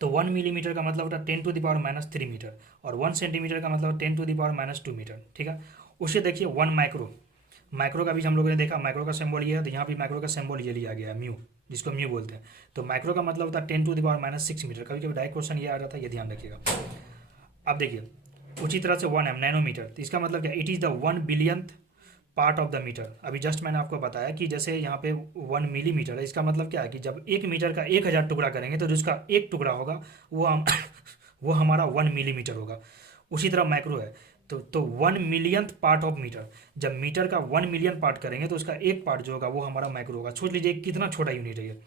तो 1 मिलीमीटर का मतलब होता है 10 टू द पावर -3 मीटर, और 1 सेंटीमीटर का मतलब 10 टू द पावर -2 मीटर, ठीक है। उसे देखिए 1 माइक्रो, माइक्रो का भी हम लोगों ने देखा, माइक्रो का सिंबल ये है, तो यहाँ भी माइक्रो का सिंबल ये लिया गया है म्यू, जिसको म्यू बोलते हैं। तो माइक्रो का मतलब होता है 10 टू द पावर -6 मीटर। कभी कभी डायरेक्ट क्वेश्चन ये आ जाता है, ये ध्यान रखिएगा। अब देखिए उसी तरह से 1 नैनोमीटर, तो इसका मतलब क्या, it is the 1 billionth part of the metre. अभी जस्ट मैंने आपको बताया कि जैसे यहाँ पे 1 मिलीमीटर है, इसका मतलब क्या है कि जब 1 मीटर का 1000 टुकड़ा करेंगे तो जिसका एक टुकड़ा होगा वो हम वो हमारा 1 मिलीमीटर होगा। उसी तरह माइक्रो है, तो 1 मिलियंथ पार्ट ऑफ मीटर, जब मीटर का 1 मिलियन पार्ट करेंगे तो उसका एक पार्ट जो होगा वो हमारा माइक्रो होगा। सोच लीजिए कितना छोटा यूनिट है ये।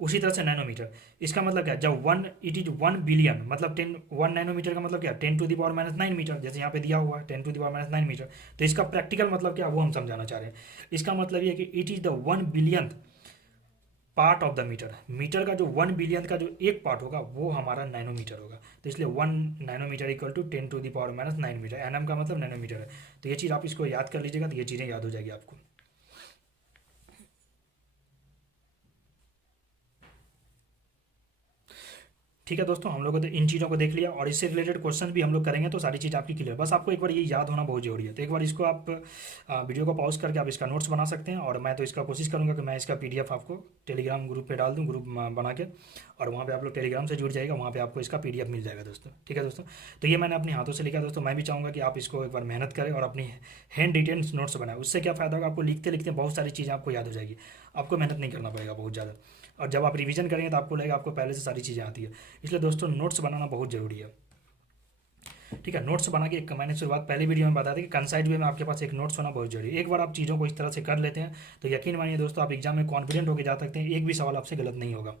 उसी तरह से नैनोमीटर, इसका मतलब क्या, जब 1 इट इज 1 बिलियन, मतलब 1 नैनोमीटर का मतलब क्या 10 टू द पावर -9 मीटर, जैसे यहाँ पे दिया हुआ है 10 टू द पावर -9 मीटर। तो इसका प्रैक्टिकल मतलब क्या वो हम समझाना चाह रहे हैं। इसका मतलब ये है कि it is the 1 billionth part of the metre, metre का जो 1 बिलियन का जो एक पार्ट होगा वो हमारा नैनोमीटर होगा। तो इसलिए 1 nanometre equal to 10⁻⁻⁹ metre, NM का मतलब नैनोमीटर है। तो ये चीज़ आप इसको याद कर लीजिएगा, तो ये चीज़ें याद हो जाएगी आपको। ठीक है दोस्तों, हम लोगों ने इन चीज़ों को देख लिया और इससे रिलेटेड क्वेश्चन भी हम लोग करेंगे, तो सारी चीज़ आपकी क्लियर। बस आपको एक बार ये याद होना बहुत जरूरी है। तो एक बार इसको आप वीडियो को पॉज करके आप इसका नोट्स बना सकते हैं, और मैं तो इसका कोशिश करूंगा कि मैं इसका पीडीएफ आपको टेलीग्राम ग्रुप पे डाल दूं, ग्रुप बना के, और वहाँ पे आप लोग टेलीग्राम से जुड़ जाएगा, वहाँ पे आपको इसका पीडीएफ मिल जाएगा दोस्तों। ठीक है दोस्तों, तो ये मैंने अपने हाथों से लिखा दोस्तों। मैं भी चाहूँगा कि आप इसको एक बार मेहनत करें और अपनी हैंड रिटेन नोट्स बनाएं। उससे क्या फ़ायदा होगा, आपको लिखते लिखते बहुत सारी चीज़ें आपको याद हो जाएगी, आपको मेहनत नहीं करना पड़ेगा बहुत ज़्यादा। और जब आप रिवीजन करेंगे तो आपको लगेगा आपको पहले से सारी चीज़ें आती है। इसलिए दोस्तों नोट्स बनाना बहुत ज़रूरी है। ठीक है, नोट्स बना के एक मैंने शुरुआत पहली वीडियो में बताया था कि कंसाइड वे में आपके पास एक नोट्स होना बहुत जरूरी है। एक बार आप चीज़ों को इस तरह से कर लेते हैं तो यकीन मानिए दोस्तों, आप एग्जाम में कॉन्फिडेंट होकर जा सकते हैं, एक भी सवाल आपसे गलत नहीं होगा।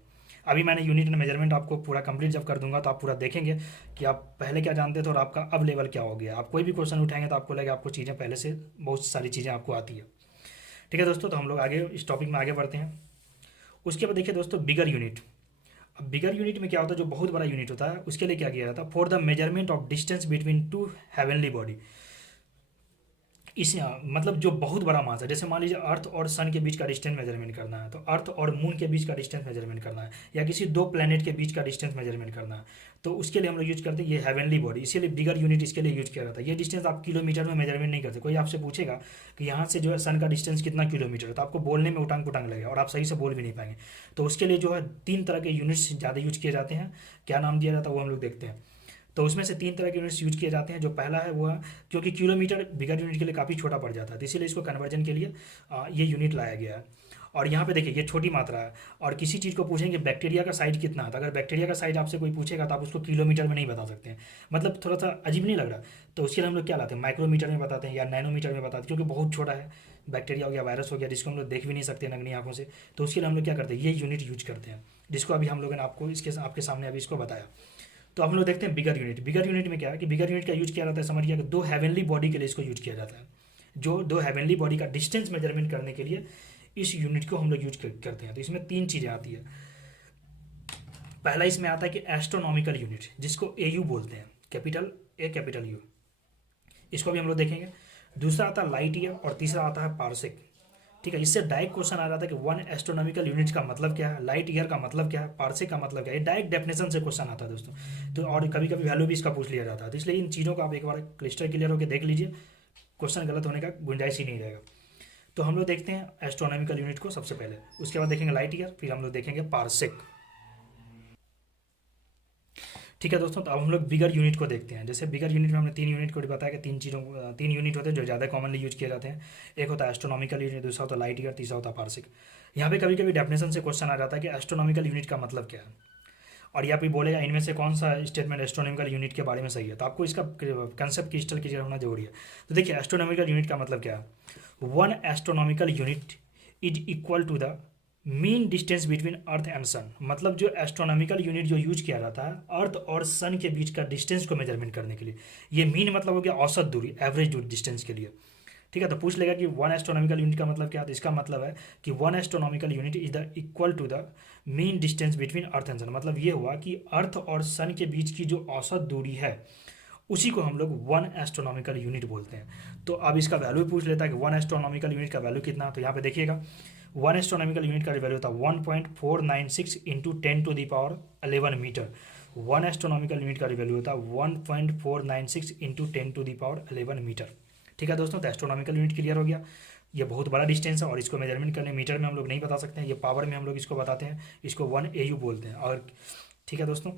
अभी मैंने यूनिट एंड मेजरमेंट आपको पूरा कंप्लीट जब कर दूंगा तो आप पूरा देखेंगे कि आप पहले क्या जानते थे और आपका अब लेवल क्या हो गया। आप कोई भी क्वेश्चन उठाएंगे तो आपको लगेगा आपको चीज़ें पहले से बहुत सारी चीज़ें आपको आती है। ठीक है दोस्तों, तो हम लोग आगे इस टॉपिक में आगे बढ़ते हैं। उसके बाद देखिए दोस्तों बिगर यूनिट। अब बिगर यूनिट में क्या होता है, जो बहुत बड़ा यूनिट होता है उसके लिए क्या किया जाता है, for the measurement of distance between two heavenly body. इस मतलब जो बहुत बड़ा मास है, जैसे मान लीजिए अर्थ और सन के बीच का डिस्टेंस मेजरमेंट करना है, तो अर्थ और मून के बीच का डिस्टेंस मेजरमेंट करना है, या किसी दो प्लेनेट के बीच का डिस्टेंस मेजरमेंट करना है, तो उसके लिए हम लोग यूज करते हैं ये हेवनली बॉडी। इसीलिए बिगर यूनिट इसके लिए यूज किया जाता है। ये डिस्टेंस आप किलोमीटर में मेजरमेंट नहीं करते। कोई आपसे पूछेगा कि यहाँ से जो है सन का डिस्टेंस कितना किलोमीटर है, तो आपको बोलने में उटांग पुटांग लगेगा और आप सही से बोल भी नहीं पाएंगे। तो उसके लिए जो है 3 तरह के यूनिट्स ज़्यादा यूज किए जाते हैं। क्या नाम दिया जाता है वो हम लोग देखते हैं। तो उसमें से 3 तरह के यूनिट्स यूज किए जाते हैं। जो पहला है वो है, क्योंकि किलोमीटर बिगर यूनिट के लिए काफ़ी छोटा पड़ जाता है, तो इसीलिए इसको कन्वर्जन के लिए ये यूनिट लाया गया है। और यहाँ पे देखिए ये छोटी मात्रा है। और किसी चीज़ को पूछेंगे बैक्टीरिया का साइज कितना है, तो अगर बैक्टीरिया का साइज आपसे कोई पूछेगा तो आप उसको किलोमीटर में नहीं बता सकते हैं, मतलब थोड़ा सा अजीब नहीं लग रहा। तो उसके लिए हम लोग क्या लाते हैं, माइक्रोमीटर में बताते हैं या नैनोमीटर में बताते हैं, क्योंकि बहुत छोटा है। बैक्टीरिया हो गया, वायरस हो गया, जिसको हम लोग देख भी नहीं सकते नग्नी आंखों से, तो उसके लिए हम लोग क्या करते हैं, ये यूनिट यूज करते हैं, जिसको अभी हम लोगों ने आपको इसके आपके सामने अभी इसको बताया। तो हम लोग देखते हैं बिगर यूनिट। बिगर यूनिट में क्या है कि बिगर यूनिट का यूज किया जाता है, समझिए कि 2 हेवनली बॉडी के लिए इसको यूज किया जाता है। जो 2 हेवनली बॉडी का डिस्टेंस मेजरमेंट करने के लिए इस यूनिट को हम लोग यूज करते हैं। तो इसमें 3 चीज़ें आती है। पहला इसमें आता है कि एस्ट्रोनॉमिकल यूनिट, जिसको एयू बोलते हैं, कैपिटल ए कैपिटल यू, इसको भी हम लोग देखेंगे। दूसरा आता है लाइट ईयर, और तीसरा आता है पार्सेक। ठीक है, इससे डायरेक्ट क्वेश्चन आ जाता है कि 1 एस्ट्रोनॉमिकल यूनिट का मतलब क्या है, लाइट ईयर का मतलब क्या है, पार्सेक का मतलब क्या है। डायरेक्ट डेफिनेशन से क्वेश्चन आता है दोस्तों। तो और कभी कभी वैल्यू भी इसका पूछ लिया जाता है। तो इसलिए इन चीज़ों को आप एक बार क्लिस्टर क्लियर होकर देख लीजिए, क्वेश्चन गलत होने का गुंजाइश ही नहीं रहेगा। तो हम लोग देखते हैं एस्ट्रोनॉमिकल यूनिट को सबसे पहले, उसके बाद देखेंगे लाइट ईयर, फिर हम लोग देखेंगे पार्सेक। ठीक है दोस्तों, तो अब हम लोग बिगर यूनिट को देखते हैं। जैसे बिगर यूनिट में हमने 3 यूनिट को बताया कि 3 यूनिट होते हैं जो ज़्यादा कॉमनली यूज किए जाते हैं। एक होता है एस्ट्रोनॉमिकल यूनिट, दूसरा होता है लाइट ईयर, तीसरा होता है पार्सेक। यहाँ पे कभी कभी डेफिनेशन से क्वेश्चन आ जाता है कि एस्ट्रोनॉमिकल यूनिट का मतलब क्या है, और यहाँ पे बोलेगा इनमें से कौन सा स्टेटमेंट एस्ट्रोनॉमिकल यूनिट के बारे में सही है। तो आपको इसका कंसेप्ट क्रिस्टल क्लियर होना जरूरी है। तो देखिए एस्ट्रोनॉमिकल यूनिट का मतलब क्या है, 1 astronomical unit is equal to the mean distance between earth and sun. मतलब जो एस्ट्रोनॉमिकल यूनिट जो यूज किया जाता है अर्थ और सन के बीच का डिस्टेंस को मेजरमेंट करने के लिए, ये मीन मतलब हो गया औसत दूरी, एवरेज दूरी डिस्टेंस के लिए। ठीक है, तो पूछ लेगा कि 1 एस्ट्रोनॉमिकल यूनिट का मतलब क्या है, तो इसका मतलब है कि 1 astronomical unit is the equal to the mean distance between earth and sun. मतलब ये हुआ कि अर्थ और सन के बीच की जो औसत दूरी है उसी को हम लोग 1 एस्ट्रोनॉमिकल यूनिट बोलते हैं। तो अब इसका वैल्यू पूछ लेता है कि 1 एस्ट्रोनॉमिकल यूनिट का वैल्यू कितना। तो यहाँ पे देखिएगा 1 एस्ट्रोनॉमिकल यूनिट का वैल्यू होता है 1.496 इंटू 10⁻11 मीटर। 1 एस्ट्रोनॉमिकल यूनिट का वैल्यू होता है 1.496 इंटू 10⁻11 मीटर। ठीक है दोस्तों, तो एस्ट्रोनॉमिकल यूनिट क्लियर हो गया। ये बहुत बड़ा डिस्टेंस है और इसको मेजरमेंट करने मीटर में हम लोग नहीं बता सकते हैं, ये पावर में हम लोग इसको बताते हैं, इसको 1 AU बोलते हैं। और ठीक है दोस्तों,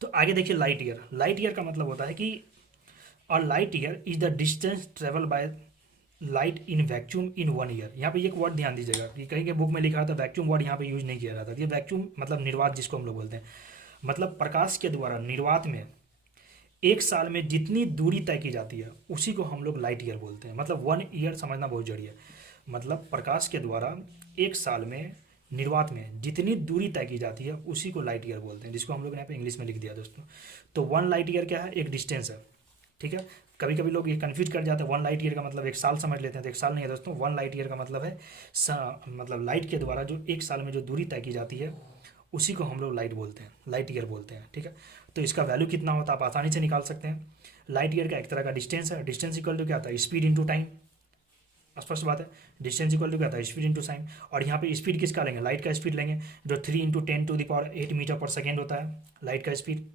तो आगे देखिए लाइट ईयर। लाइट ईयर का मतलब होता है कि और light year is the distance travel by light in vacuum in 1 year. यहाँ पे एक वर्ड ध्यान दीजिएगा कि कहीं के बुक में लिखा था वैक्यूम वर्ड यहाँ पे यूज नहीं किया जाता। ये वैक्यूम मतलब निर्वात, जिसको हम लोग बोलते हैं, मतलब प्रकाश के द्वारा निर्वात में 1 साल में जितनी दूरी तय की जाती है उसी को हम लोग लाइट ईयर बोलते हैं। मतलब 1 ईयर समझना बहुत जरूरी है। मतलब प्रकाश के द्वारा 1 साल में निर्वात में जितनी दूरी तय की जाती है उसी को लाइट ईयर बोलते हैं, जिसको हम लोग ने यहाँ पे इंग्लिश में लिख दिया दोस्तों। तो 1 लाइट ईयर क्या है, एक डिस्टेंस है। ठीक है। कभी कभी लोग ये कन्फ्यूज कर जाते हैं, 1 लाइट ईयर का मतलब 1 साल समझ लेते हैं, तो 1 साल नहीं है दोस्तों, 1 लाइट ईयर का मतलब है मतलब लाइट के द्वारा जो 1 साल में जो दूरी तय की जाती है उसी को हम लोग लाइट बोलते हैं, लाइट ईयर बोलते हैं, ठीक है। तो इसका वैल्यू कितना होता है आप आसानी से निकाल सकते हैं। लाइट ईयर का एक तरह का डिस्टेंस है, डिस्टेंस इक्वल टू क्या आता है, स्पीड इंटू टाइम, स्पष्ट बात है। डिस्टेंस इक्वल टू क्या आता है, स्पीड इंटू टाइम। और यहाँ पे स्पीड किसका लेंगे, लाइट का स्पीड लेंगे, जो 3 × 10⁸ मीटर पर सेकेंड होता है लाइट का स्पीड।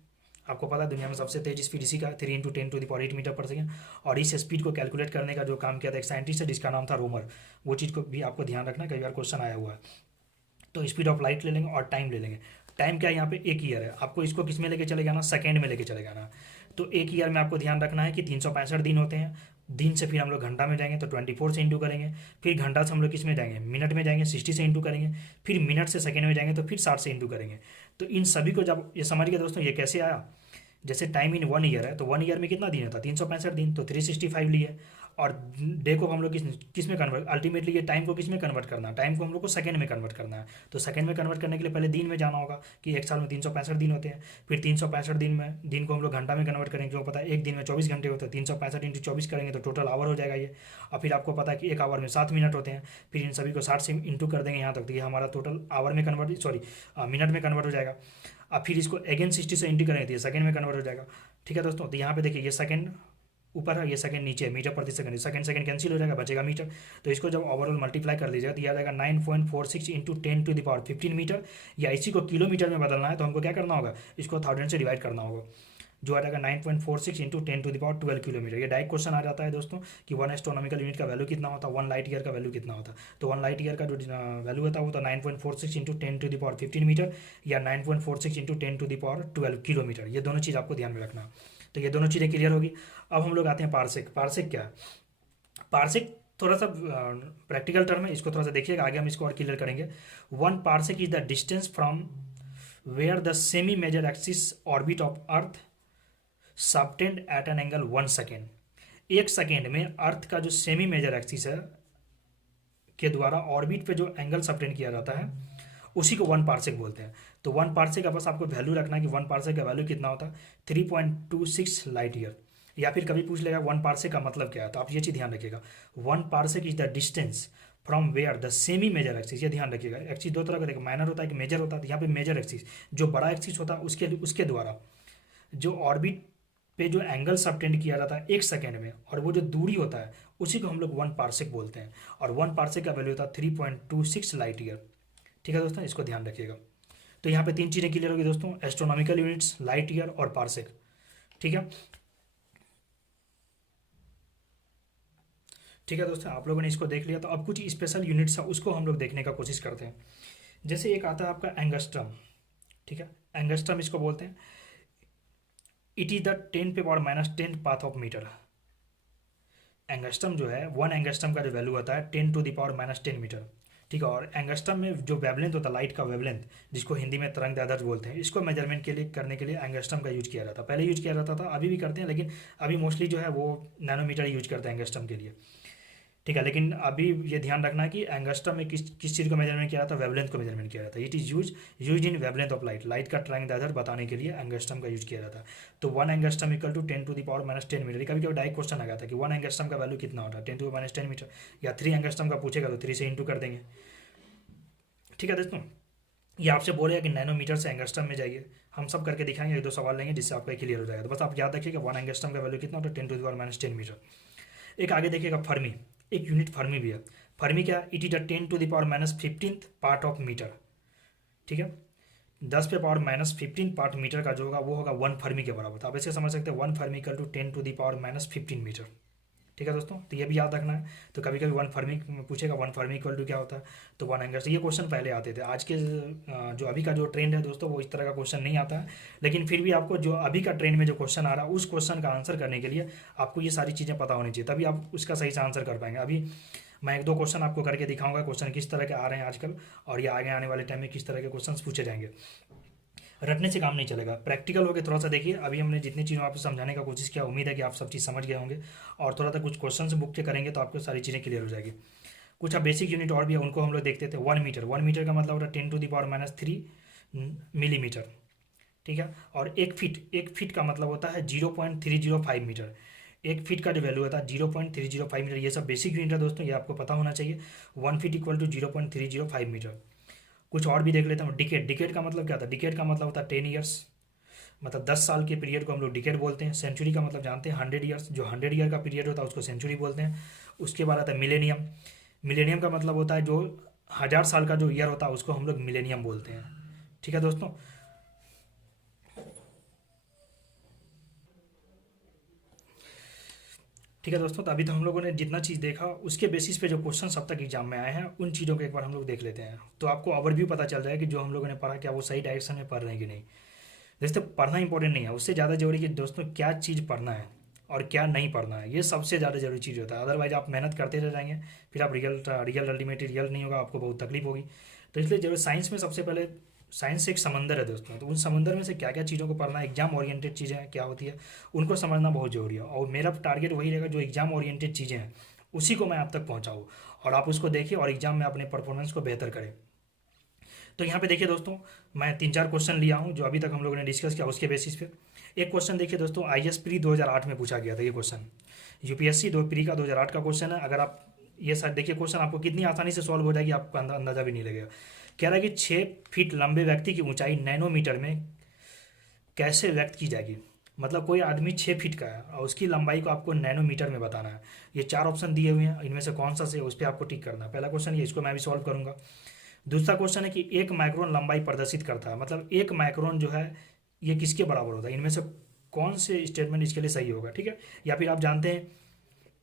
आपको पता है दुनिया में सबसे तेज स्पीड इसी का 3 × 10⁸ मीटर पर सेकेंड। और इस स्पीड को कैलकुलेट करने का जो काम किया था एक साइंटिस्ट है जिसका नाम था रोमर, वो चीज़ को भी आपको ध्यान रखना, कई बार क्वेश्चन आया हुआ है। तो स्पीड ऑफ लाइट ले लेंगे और टाइम ले लेंगे। टाइम क्या है यहाँ पे, 1 ईयर है, आपको इसको किस में लेके चले जाना, सेकेंड में लेके चले जाना। तो 1 ईयर में आपको ध्यान रखना है कि 365 दिन होते हैं। दिन से फिर हम लोग घंटा में जाएंगे तो 24 से इंटू करेंगे, फिर घंटा से हम लोग किस में जाएंगे, मिनट में जाएंगे, 60 से इंटू करेंगे, फिर मिनट से सेकेंड में जाएंगे तो फिर 60 से इंटू करेंगे। तो इन सभी को जब ये समझ गए दोस्तों ये कैसे आया, जैसे टाइम इन 1 ईयर है तो 1 ईयर में कितना दिन होता है, 365 दिन, तो 365 लिए। और डे को हम लोग किस में कन्वर्ट, अल्टीमेटली ये टाइम को किस में कन्वर्ट करना है, टाइम को हम लोग को सेकंड में कन्वर्ट करना है। तो सेकंड में कन्वर्ट करने के लिए पहले दिन में जाना होगा कि 1 साल में 365 दिन होते हैं। फिर 365 दिन में, दिन को हम लोग घंटा में कन्वर्ट करेंगे, क्यों पता है एक दिन में 24 घंटे होते हैं, 365 इंटू 24 करेंगे तो टोटल आवर हो जाएगा ये। और फिर आपको पता है कि 1 आवर में 7 मिनट होते हैं, फिर इन सभी को 60 से इंटू कर देंगे यहाँ तक, तो ये हमारा टोटल आवर में कन्वर्ट, सॉरी मिनट में कन्वर्ट हो जाएगा। अब फिर इसको अगेन 60 से इंटू करेंगे तो ये सेकंड में कन्वर्ट हो जाएगा, ठीक है दोस्तों। तो यहाँ पे देखिए ये सेकंड ऊपर है, ये सेकंड नीचे है, मीटर प्रति सेकंड, सेकंड सेकंड कैंसिल हो जाएगा, बचेगा मीटर। तो इसको जब ओवरऑल मल्टीप्लाई कर लीजिएगा तो यह आ जाएगा 9.46 इंटू 10⁻15 मीटर। या इसी को किलोमीटर में बदलना है तो हमको क्या करना होगा, इसको 1000 से डिवाइड करना होगा, जो आ जाएगा 9.46 इंटू 10⁻12 किलोमीटर। ये डायरेक्ट क्वेश्चन आ जाता है दोस्तों कि 1 एस्ट्रोनॉमिकल यूनिट का वैल्यू कितना होता है, 1 लाइट ईयर का वैल्यू कितना होता है। तो 1 लाइट ईयर का जो वैल्यू होता है वो तो 9.46 इंटू 10⁻15 मीटर या 9.46 इंटू 10⁻12 किलोमीटर। ये दोनों चीज़ आपको ध्यान में रखना है। तो ये दोनों चीज़ें क्लियर होगी। अब हम लोग आते हैं पार्सेक। पार्सेक क्या है, पार्सेक थोड़ा सा प्रैक्टिकल टर्म है, इसको थोड़ा सा देखिएगा, आगे हम इसको और क्लियर करेंगे। 1 parsec is the distance from where the semi major axis orbit of earth subtend at an angle 1 second. 1 second में अर्थ का जो सेमी मेजर एक्सिस है के द्वारा ऑर्बिट पे जो एंगल सबटेंड किया जाता है उसी को 1 पार्सेक बोलते हैं। तो 1 पार्सेक का बस आपको वैल्यू रखना है कि 1 पार्सेक का वैल्यू कितना होता है, 3.26 लाइट ईयर। या फिर कभी पूछ लेगा 1 पार्सेक का मतलब क्या है, तो आप ये चीज़ ध्यान रखिएगा, 1 parsec is the distance from where the semi major axis. ये ध्यान रखिएगा, एक्सिस दो तरह का देखिए, माइनर होता है कि मेजर होता है। तो यहाँ पे मेजर एक्सिस जो बड़ा एक्सिस होता है उसके द्वारा जो ऑर्बिट पे जो एंगल सबटेंड किया जाता है 1 सेकेंड में, और वो जो दूरी होता है उसी को हम लोग 1 पार्सेक बोलते हैं। और 1 पार्सेक का वैल्यू होता है 3.26 लाइट ईयर, ठीक है दोस्तों, इसको ध्यान रखिएगा। तो यहाँ पे 3 चीज़ें क्लियर होगी दोस्तों, एस्ट्रोनॉमिकल यूनिट्स, लाइट ईयर और पार्सेक, ठीक है। ठीक है दोस्तों, आप लोगों ने इसको देख लिया, तो अब कुछ स्पेशल यूनिट्स है उसको हम लोग देखने का कोशिश करते हैं। जैसे एक आता है आपका एंगस्ट्रम, ठीक है, एंगस्ट्रम इसको बोलते हैं। It is the 10⁻⁻10 part of metre. Angstrom जो है 1 एंगस्ट्रम का जो वैल्यू होता है 10⁻⁻10 मीटर, ठीक है। और एंगस्ट्रम में जो वेवलेंथ होता है, लाइट का वेवलेंथ, जिसको हिंदी में तरंगदैर्ध्य बोलते हैं, इसको मेजरमेंट के लिए करने के लिए एंगस्ट्रम का यूज किया जाता है। पहले यूज किया जाता था, अभी भी करते हैं, लेकिन अभी मोस्टली जो है वो नैनोमीटर यूज करते हैं एंगस्ट्रम के लिए, ठीक है। लेकिन अभी ये ध्यान रखना है कि एंगस्ट्रम में किस चीज़ को मेजरमेंट किया जाता है, वेवलेंथ को मेजरमेंट किया जाता है। It is use in wavelength of light, light का तरंगदैर्ध्य बताने के लिए एंगस्ट्रम का यूज किया जाता है। तो 1 एंगस्ट्रम इक्वल टू 10⁻⁻10 मीटर। कभी कभी डायरेक्ट क्वेश्चन आ गया था कि 1 एंगस्ट्रम का वैल्यू कितना होता है, 10⁻10 मीटर। या 3 एंगस्ट्रम का पूछेगा तो 3 से इंटू कर देंगे, ठीक है दोस्तों। ये आपसे बोलेगा कि नैनोमीटर से एंगस्ट्रम में जाइए, हम सब करके दिखाएंगे, 1-2 सवाल लेंगे जिससे आपका क्लियर हो जाएगा। तो बस आप याद रखिएगा 1 एंगस्ट्रम का वैल्यू कितना होता है, 10⁻⁻10 मीटर। एक आगे देखिएगा फर्मी, एक यूनिट फर्मी भी है। फर्मी क्या, it is a 10⁻⁻15 part of metre, ठीक है। 10⁻⁻15 पार्ट मीटर का जो होगा वो होगा 1 फर्मी के बराबर। तो आप ऐसे समझ सकते हैं 1 फर्मी इक्वल टू 10⁻⁻15 मीटर, ठीक है दोस्तों। तो ये भी याद रखना है। तो कभी कभी 1 फर्मी पूछेगा, 1 फर्मी इक्वल टू क्या होता है, तो 1 एंगस्ट्रम। ये क्वेश्चन पहले आते थे, आज के जो अभी का जो ट्रेंड है दोस्तों वो इस तरह का क्वेश्चन नहीं आता है। लेकिन फिर भी आपको जो अभी का ट्रेंड में जो क्वेश्चन आ रहा है उस क्वेश्चन का आंसर करने के लिए आपको ये सारी चीज़ें पता होनी चाहिए, तभी आप उसका सही से आंसर कर पाएंगे। अभी मैं 1-2 क्वेश्चन आपको करके दिखाऊंगा, क्वेश्चन किस तरह के आ रहे हैं आजकल, और ये आगे आने वाले टाइम में किस तरह के क्वेश्चन पूछे जाएंगे। रटने से काम नहीं चलेगा, प्रैक्टिकल हो गया। थोड़ा सा देखिए, अभी हमने जितनी चीज़ों आपको समझाने का कोशिश किया, उम्मीद है कि आप सब चीज़ समझ गए होंगे। और थोड़ा सा कुछ क्वेश्चन बुक के करेंगे तो आपको सारी चीज़ें क्लियर हो जाएगी। कुछ अब बेसिक यूनिट और भी है, उनको हम लोग देखते थे। 1 मीटर, 1 मीटर का मतलब होता है 10⁻³ मिलीमीटर, ठीक है। और 1 फीट, 1 फीट का मतलब होता है 0.305 मीटर। एक फीट का जो वैल्यू होता है 0.305 मीटर। ये सब बेसिक यूनिट है दोस्तों, ये आपको पता होना चाहिए। 1 फीट इक्वल टू 0.305 मीटर। कुछ और भी देख लेता हूँ। डिकेड, डिकेड का मतलब क्या होता है? डिकेड का मतलब होता है 10 ईयर्स, मतलब 10 साल के पीरियड को हम लोग डिकेड बोलते हैं। सेंचुरी का मतलब जानते हैं 100 ईयर्स, जो 100 ईयर का पीरियड होता है उसको सेंचुरी बोलते हैं। उसके बाद आता है मिलेनियम। मिलेनियम का मतलब होता है जो 1000 साल का जो ईयर होता है उसको हम लोग मिलेनियम बोलते हैं। ठीक है दोस्तों। ठीक है दोस्तों, तो अभी तो हम लोगों ने जितना चीज़ देखा उसके बेसिस पे जो क्वेश्चन अब तक एग्जाम में आए हैं उन चीज़ों को एक बार हम लोग देख लेते हैं, तो आपको ओवरव्यू पता चल जाए कि जो हम लोगों ने पढ़ा क्या वो सही डायरेक्शन में पढ़ रहे हैं कि नहीं। जैसे पढ़ना इंपॉर्टेंट नहीं है, उससे ज़्यादा जरूरी कि दोस्तों क्या चीज़ पढ़ना है और क्या नहीं पढ़ना है, ये सबसे ज़्यादा जरूरी चीज़ होता है। अदरवाइज आप मेहनत करते रह जाएंगे, फिर आप रिजल्ट रिजल्ट अल्टीमेटली रिजल्ट नहीं होगा, आपको बहुत तकलीफ होगी। तो इसलिए जरूर साइंस में सबसे पहले, साइंस एक समंदर है दोस्तों, तो उन समंदर में से क्या क्या चीज़ों को पढ़ना है, एग्जाम ओरिएंटेड चीज़ें क्या होती है उनको समझना बहुत जरूरी है। और मेरा टारगेट वही रहेगा, जो एग्जाम ओरिएंटेड चीज़ें हैं उसी को मैं आप तक पहुँचाऊँ और आप उसको देखिए और एग्जाम में अपने परफॉर्मेंस को बेहतर करें। तो यहाँ पे देखिए दोस्तों, मैं 3-4 क्वेश्चन लिया हूँ जो अभी तक हम लोगों ने डिस्कस किया उसके बेसिस पे। एक क्वेश्चन देखिए दोस्तों, IAS प्री 2008 में पूछा गया था ये क्वेश्चन। UPSC दो प्री का 2008 का क्वेश्चन है। अगर आप ये सर देखिए क्वेश्चन आपको कितनी आसानी से सॉल्व हो जाएगी, आपको अंदाजा भी नहीं लगेगा। कह रहा है कि 6 फीट लंबे व्यक्ति की ऊंचाई नैनोमीटर में कैसे व्यक्त की जाएगी। मतलब कोई आदमी 6 फीट का है और उसकी लंबाई को आपको नैनोमीटर में बताना है। ये 4 ऑप्शन दिए हुए हैं, इनमें से कौन सा से उस पर आपको टिक करना है। पहला क्वेश्चन ये, इसको मैं भी सॉल्व करूंगा। दूसरा क्वेश्चन है कि 1 माइक्रोन लंबाई प्रदर्शित करता है, मतलब 1 माइक्रोन जो है ये किसके बराबर होता है, इनमें से कौन से स्टेटमेंट इसके लिए सही होगा। ठीक है, या फिर आप जानते हैं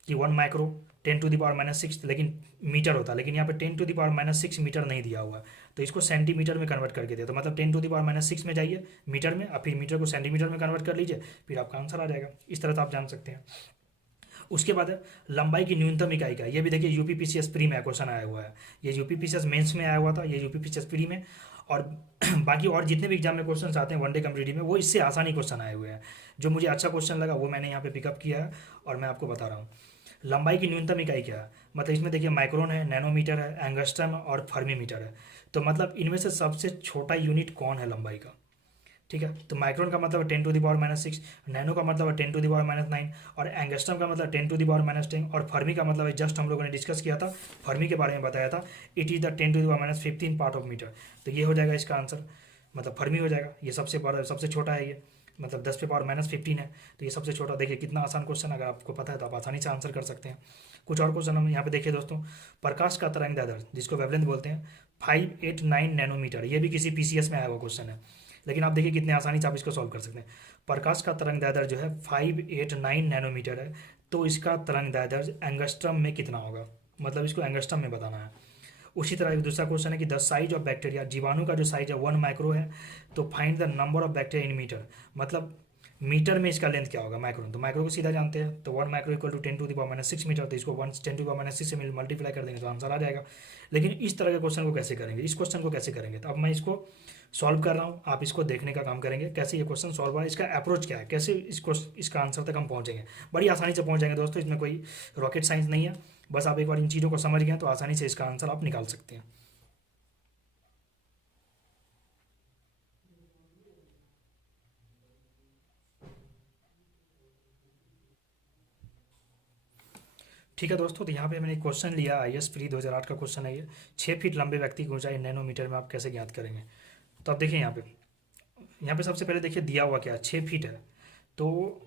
कि 1 माइक्रो 10⁻⁻6 लेकिन मीटर होता है, लेकिन यहाँ पे 10⁻�6 मीटर नहीं दिया हुआ है, तो इसको सेंटीमीटर में कन्वर्ट करके दिया, तो मतलब 10⁻⁻6 में जाइए मीटर में, और फिर मीटर को सेंटीमीटर में कन्वर्ट कर लीजिए, फिर आपका आंसर आ जाएगा। इस तरह से आप जान सकते हैं। उसके बाद है लंबाई की न्यूनतम इकाई का, ये भी देखिए UPPCS प्री में क्वेश्चन आया हुआ है। ये UPPCS मेंस में आया हुआ था, ये UPPCS प्री में, और बाकी और जितने भी एग्जाम में क्वेश्चन आते हैं वनडे कम्पिटिटिव में वो इससे आसानी क्वेश्चन आए हुए हैं। जो मुझे अच्छा क्वेश्चन लगा वो मैंने यहाँ पे पिकअप किया है और मैं आपको बता रहा हूँ। लंबाई की न्यूनतम इकाई क्या है, मतलब इसमें देखिए माइक्रोन है, नैनोमीटर है, एंगस्ट्रम और फर्मीमीटर है। तो मतलब इनमें से सबसे छोटा यूनिट कौन है लंबाई का। ठीक है, तो माइक्रोन का मतलब है 10⁻⁻6, नैनो का मतलब है 10⁻⁹ और एंगस्ट्रम का मतलब 10⁻10 और फर्मी का मतलब है, जस्ट हम लोगों ने डिस्कस किया था, फर्मी के बारे में बताया था, it is the 10⁻15 part of metre. तो ये हो जाएगा इसका आंसर, मतलब फर्मी हो जाएगा। ये सबसे बड़ा सबसे छोटा है ये, मतलब 10⁻⁻15 है, तो ये सबसे छोटा। देखिए कितना आसान क्वेश्चन, अगर आपको पता है तो आप आसानी से आंसर कर सकते हैं। कुछ और क्वेश्चन हम यहाँ पे देखिए दोस्तों, प्रकाश का तरंग दैर्ध्य जिसको वेवलेंथ बोलते हैं 589 नैनोमीटर, ये भी किसी PCS में आया हुआ क्वेश्चन है, लेकिन आप देखिए कितने आसानी से आप इसको सॉल्व कर सकते हैं। प्रकाश का तरंग दैर्ध्य जो है 589 नैनोमीटर है, तो इसका तरंग दैर्ध्य एंगस्ट्रम में कितना होगा, मतलब इसको एंगस्ट्रम में बताना है। उसी तरह एक दूसरा क्वेश्चन है कि द साइज ऑफ बैक्टीरिया, जीवाणु का जो साइज है 1 माइक्रो है, तो find the number of bacteria in metre, मतलब मीटर में इसका लेंथ क्या होगा माइक्रोन, तो माइक्रो को सीधा जानते हैं, तो 1 माइक्रो इक्वल टू 10⁻⁻6 मीटर, तो इसको 10⁻6 से मल्टीप्लाई कर देंगे तो आंसर आ जाएगा। लेकिन इस तरह के क्वेश्चन को कैसे करेंगे, इस क्वेश्चन को कैसे करेंगे, तो अब मैं इसको सॉल्व कर रहा हूँ, आप इसको देखने का काम करेंगे कैसे ये क्वेश्चन सॉल्व हुआ है, इसका अप्रोच क्या है, कैसे इसका आंसर तक हम पहुँचेंगे। बड़ी आसानी से पहुँच जाएंगे दोस्तों, इसमें कोई रॉकेट साइंस नहीं है, बस आप एक बार इन चीज़ों को समझ गए तो आसानी से इसका आंसर आप निकाल सकते हैं। ठीक है दोस्तों, तो यहाँ पे मैंने एक क्वेश्चन लिया, IAS प्री 2008 का क्वेश्चन है ये। 6 फीट लंबे व्यक्ति की ऊंचाई नैनोमीटर में आप कैसे ज्ञात करेंगे। तो आप देखिए यहाँ पे सबसे पहले देखिए दिया हुआ क्या है, 6 फीट है, तो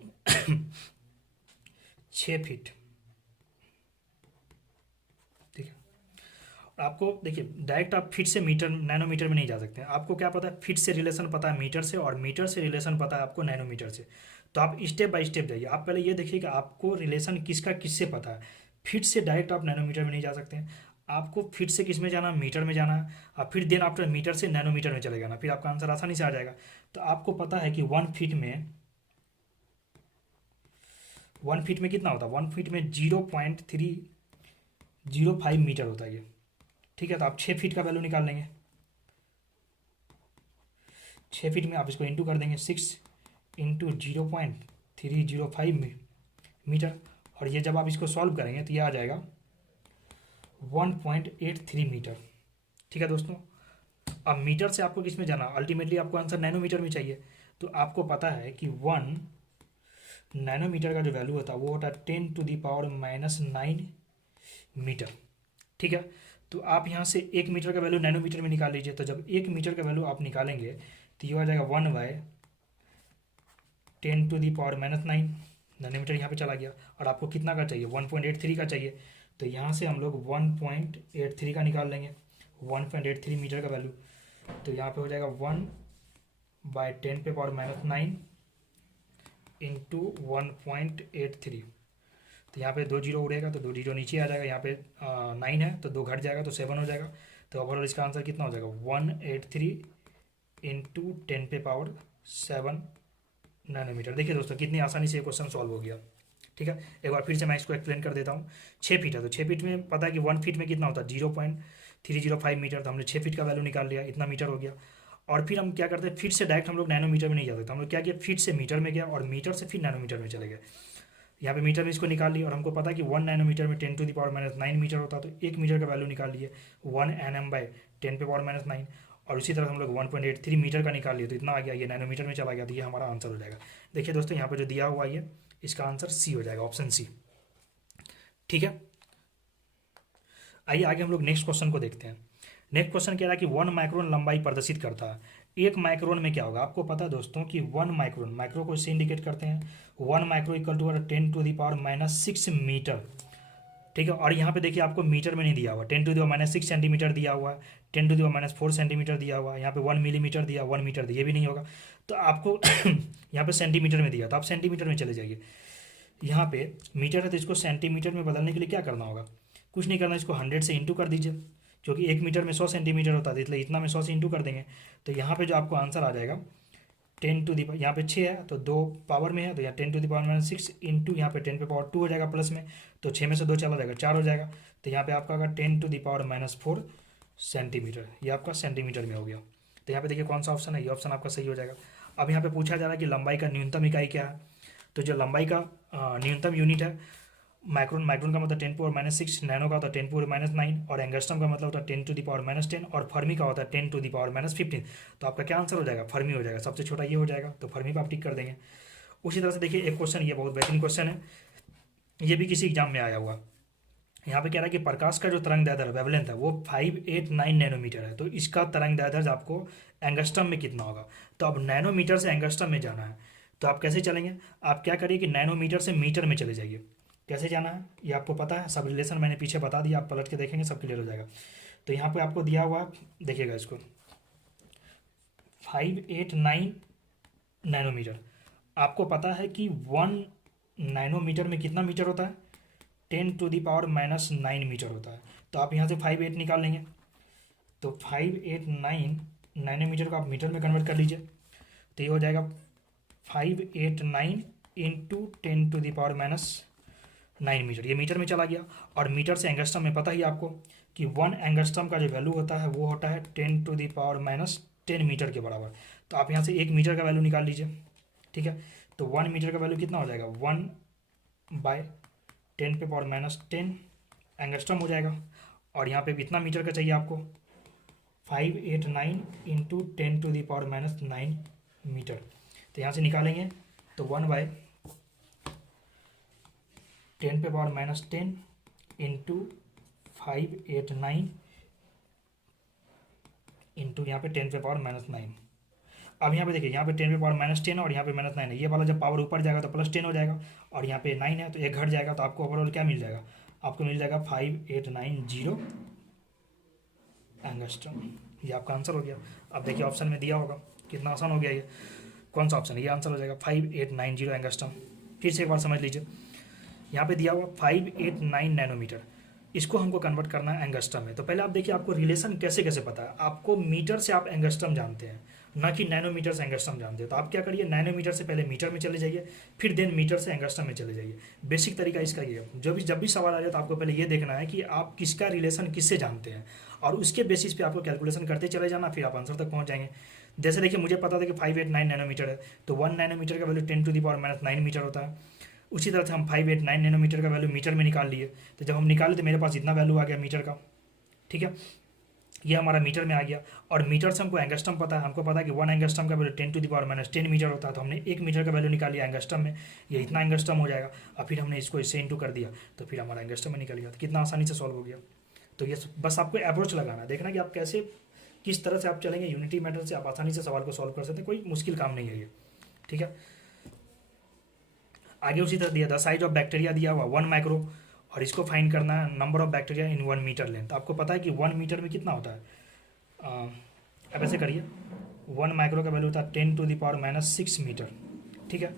6 फीट। ठीक है, आपको देखिए डायरेक्ट आप फीट से मीटर नैनोमीटर में नहीं जा सकते हैं, आपको क्या पता है, फीट से रिलेशन पता है मीटर से, और मीटर से रिलेशन पता है आपको नैनोमीटर से। तो आप स्टेप बाय स्टेप जाइए, आप पहले ये देखिए कि आपको रिलेशन किसका किससे पता है। फीट से डायरेक्ट आप नैनोमीटर में नहीं जा सकते हैं, आपको फीट से किस में जाना, मीटर में जाना है, और फिर देन आफ्टर मीटर से नैनोमीटर में चले जाना, फिर आपका आंसर आसानी से आ जाएगा। तो आपको पता है कि 1 फीट में कितना होता है, 1 फीट में 0.305 मीटर होता है ये। ठीक है, तो आप 6 फीट का वैल्यू निकाल लेंगे, 6 फीट में आप इसको इंटू कर देंगे, 6 इंटू 0.305 मीटर, और ये जब आप इसको सॉल्व करेंगे तो ये आ जाएगा 1.83 मीटर। ठीक है दोस्तों, अब मीटर से आपको किस में जाना, अल्टीमेटली आपको आंसर नैनोमीटर में चाहिए, तो आपको पता है कि 1 नैनोमीटर का जो वैल्यू होता है वो होता है 10⁻⁹ मीटर। ठीक है, तो आप यहाँ से 1 मीटर का वैल्यू नैनोमीटर में निकाल लीजिए। तो जब 1 मीटर का वैल्यू आप निकालेंगे तो ये हो जाएगा 1/10⁻⁹ नैनोमीटर यहाँ पे चला गया। और आपको कितना का चाहिए, 1.83 का चाहिए। तो यहाँ से हम लोग 1.83 का निकाल लेंगे, 1.83 मीटर का वैल्यू। तो यहाँ पे हो जाएगा 1/10⁻⁹ इंटू 1.83। तो यहाँ पे 2 जीरो उड़ेगा तो 2 जीरो नीचे आ जाएगा। यहाँ पे 9 है तो 2 घट जाएगा तो 7 हो जाएगा। तो ओवरऑल इसका आंसर कितना हो जाएगा, 183 इंटू 10⁻7 नैनोमीटर। देखिए दोस्तों कितनी आसानी से ये क्वेश्चन सॉल्व हो गया। ठीक है, एक बार फिर से मैं इसको एक्सप्लेन कर देता हूँ। 6 फीट है तो 6 फीट में पता है कि 1 फीट में कितना होता है, 0.305 मीटर। तो हमने 6 फीट का वैल्यू निकाल लिया, इतना मीटर हो गया। और फिर हम क्या करते हैं, फीट से डायरेक्ट हम लोग नैनोमीटर में नहीं जा सकते। हम लोग क्या किया, फीट से मीटर में गया और मीटर से फिर नैनोमीटर में चले गए। यहाँ पे मीटर में इसको निकाल लिया और हमको पता है कि 1 नैनोमीटर में 10⁻⁹ मीटर होता है। तो 1 मीटर का वैल्यू निकाल लिए 1 nm/10⁻⁹। और उसी तरह हम लोग 1.83 मीटर का निकाल लिए तो इतना आ गया, ये नैनोमीटर में चला गया। तो ये हमारा आंसर हो जाएगा। देखिए दोस्तों यहाँ पे जो दिया हुआ है इसका आंसर सी हो जाएगा, ऑप्शन सी। ठीक है, आइए आगे हम लोग नेक्स्ट क्वेश्चन को देखते हैं। नेक्स्ट क्वेश्चन कह रहा है कि 1 माइक्रोन लंबाई प्रदर्शित करता है। 1 माइक्रोन में क्या होगा, आपको पता है दोस्तों कि 1 माइक्रोन, माइक्रो को इससे इंडिकेट करते हैं। 1 माइक्रो इक्वल टू 10⁻⁻6 मीटर। ठीक है, और यहाँ पे देखिए आपको मीटर में नहीं दिया हुआ, 10⁻⁻6 सेंटीमीटर दिया हुआ है, 10⁻⁻4 सेंटीमीटर दिया हुआ है, यहाँ पे 1 मिलीमीटर दिया, 1 मीटर दिया, ये भी नहीं होगा। तो आपको यहाँ पे सेंटीमीटर में दिया, तो आप सेंटीमीटर में चले जाइए। यहाँ पे मीटर है तो इसको सेंटीमीटर में बदलने के लिए क्या करना होगा, कुछ नहीं करना, इसको 100 से इंटू कर दीजिए, क्योंकि 1 मीटर में 100 सेंटीमीटर होता है, इसलिए इतना में 100 से इंटू कर देंगे। तो यहाँ पे जो आपको आंसर आ जाएगा 10 यहाँ पे 6 है तो 2 पावर में है, तो यहाँ 10⁻⁻6 इंटू यहाँ पे 10⁻2 हो जाएगा प्लस में। तो 6 में से 2 चला जाएगा, 4 हो जाएगा। तो यहाँ पे आपका आएगा 10⁻⁻4 सेंटीमीटर। ये आपका सेंटीमीटर में हो गया। तो यहाँ पे देखिए कौन सा ऑप्शन है, ये ऑप्शन आपका सही हो जाएगा। अब यहाँ पे पूछा जा रहा है कि लंबाई का न्यूनतम इकाई क्या है। तो जो लंबाई का न्यूनतम यूनिट है माइक्रोन, माइक्रोन का मतलब 10⁻�6, नैनो का होता है 10⁻⁹, और एंगस्ट्रम का मतलब होता है 10⁻10, और फर्मी का होता है 10⁻15। तो आपका क्या आंसर हो जाएगा, फर्मी हो जाएगा। सबसे छोटा ये हो जाएगा, तो फर्मी पर आप टिक कर देंगे। उसी तरह से देखिए एक क्वेश्चन, ये बहुत बेहतरीन क्वेश्चन है, ये भी किसी एग्जाम में आया हुआ। यहाँ पे कह रहा है कि प्रकाश का जो तरंग दैर्ध्य वेवलेंथ है वो 589 नैनोमीटर है। तो इसका तरंग दैर्ध्य आपको एंगस्ट्रम में कितना होगा। तो अब नैनोमीटर से एंगस्ट्रम में जाना है, तो आप कैसे चलेंगे, आप क्या करिए कि नैनोमीटर से मीटर में चले जाइए। कैसे जाना है ये आपको पता है, सब रिलेशन मैंने पीछे बता दिया, आप पलट के देखेंगे सब क्लियर हो जाएगा। तो यहाँ पे आपको दिया हुआ, देखिएगा इसको, 589 नैनोमीटर। आपको पता है कि 1 नैनोमीटर में कितना मीटर होता है, 10⁻⁻9 मीटर होता है। तो आप यहाँ से 58 निकाल लेंगे, तो 589 नैनोमीटर को आप मीटर में कन्वर्ट कर लीजिए। तो ये हो जाएगा 589 इंटू 10⁻⁹ मीटर, ये मीटर में चला गया। और मीटर से एंगस्ट्रम में पता ही आपको कि 1 एंगस्ट्रम का जो वैल्यू होता है वो होता है 10⁻10 मीटर के बराबर। तो आप यहाँ से 1 मीटर का वैल्यू निकाल लीजिए। ठीक है, तो 1 मीटर का वैल्यू कितना हो जाएगा, 1/10⁻10 एंगस्ट्रम हो जाएगा। और यहाँ पे कितना मीटर का चाहिए आपको, 589 इंटू 10⁻9 मीटर। तो यहाँ से निकालेंगे तो 1/10⁻10 इंटू 589 इंटू यहाँ पे 10⁻9। अब यहाँ पे देखिए, यहाँ पे 10⁻10 और यहाँ पे -9 है। ये वाला जब पावर ऊपर जाएगा तो +10 हो जाएगा, और यहाँ पे 9 है तो एक घट जाएगा। तो आपको ओवरऑल क्या मिल जाएगा, आपको मिल जाएगा 5890 एंगस्ट्रम। ये आपका आंसर हो गया। अब देखिए ऑप्शन में दिया होगा, कितना आसान हो गया ये, कौन सा ऑप्शन है, ये आंसर हो जाएगा 5890 एंगस्ट्रम। फिर से एक बार समझ लीजिए, यहाँ पे दिया हुआ 589 नैनोमीटर, इसको हमको कन्वर्ट करना है एंगस्ट्रम में। तो पहले आप देखिए आपको रिलेशन कैसे कैसे पता है, आपको मीटर से आप एंगस्ट्रम जानते हैं, ना कि नैनोमीटर से एंगस्ट्रम जानते हैं। तो आप क्या करिए, नैनोमीटर से पहले मीटर में चले जाइए, फिर देन मीटर से एंगस्ट्रम में चले जाइए। बेसिक तरीका इसका ये है, जब भी सवाल आ जाए तो आपको पहले ये देखना है कि आप किसका रिलेशन किससे जानते हैं, और उसके बेसिस पे आपको कैलकुलेशन करते चले जाना, फिर आप आंसर तक पहुंच जाएंगे। जैसे देखिए मुझे पता था कि 589 नैनोमीटर है, तो 1 नैनोमीटर का वैल्यू 10⁻9 मीटर होता है। उसी तरह से हम 589 नैनोमीटर का वैल्यू मीटर में निकाल लिए, तो जब हम निकाले तो मेरे पास इतना वैल्यू आ गया मीटर का। ठीक है, ये हमारा मीटर में आ गया। और मीटर से हमको एंगस्ट्रम पता है, हमको पता है कि 1 एंगस्ट्रम का वैल्यू 10⁻⁻10 मीटर होता है। तो हमने 1 मीटर का वैल्यू निकाल लिया एंगस्ट्रम में, ये इतना एंगस्ट्रम हो जाएगा। और फिर हमने इसको इससे इंटू कर दिया, तो फिर हमारा एंगस्ट्रम में निकल गया। तो कितना आसानी से सॉल्व हो गया। तो ये बस आपको अप्रोच लगाना है, देखना कि आप कैसे किस तरह से आप चलेंगे। यूनिटी मेथड से आप आसानी से सवाल को सॉल्व कर सकते हैं, कोई मुश्किल काम नहीं है ये। ठीक है, आगे उसी तरह दिया था साइज ऑफ बैक्टीरिया दिया हुआ 1 माइक्रो, और इसको फाइंड करना है number of bacteria in 1 metre length. आपको पता है कि 1 मीटर में कितना होता है। अब ऐसे करिए, 1 माइक्रो का वैल्यू होता है 10⁻⁻6 मीटर। ठीक है,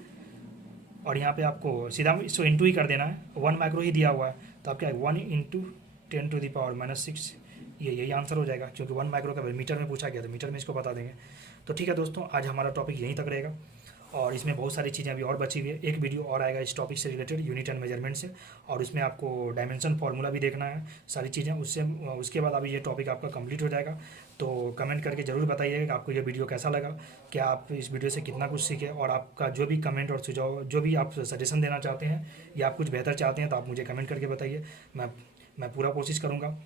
और यहाँ पे आपको सीधा इसको इंटू ही कर देना है, 1 माइक्रो ही दिया हुआ है। तो आपका 1 × 10⁻⁻6, ये यही आंसर हो जाएगा, क्योंकि 1 माइक्रो का मीटर में पूछा गया तो मीटर में इसको बता देंगे। तो ठीक है दोस्तों, आज हमारा टॉपिक यहीं तक रहेगा, और इसमें बहुत सारी चीज़ें अभी और बची हुई है। एक वीडियो और आएगा इस टॉपिक से रिलेटेड, यूनिट एंड मेजरमेंट से, और उसमें आपको डायमेंशन फार्मूला भी देखना है, सारी चीज़ें। उसके बाद अभी ये टॉपिक आपका कंप्लीट हो जाएगा। तो कमेंट करके ज़रूर बताइएगा कि आपको ये वीडियो कैसा लगा, क्या आप इस वीडियो से कितना कुछ सीखे, और आपका जो भी कमेंट और सुझाव, जो भी आप सजेशन देना चाहते हैं या आप कुछ बेहतर चाहते हैं, तो आप मुझे कमेंट करके बताइए। मैं पूरा कोशिश करूँगा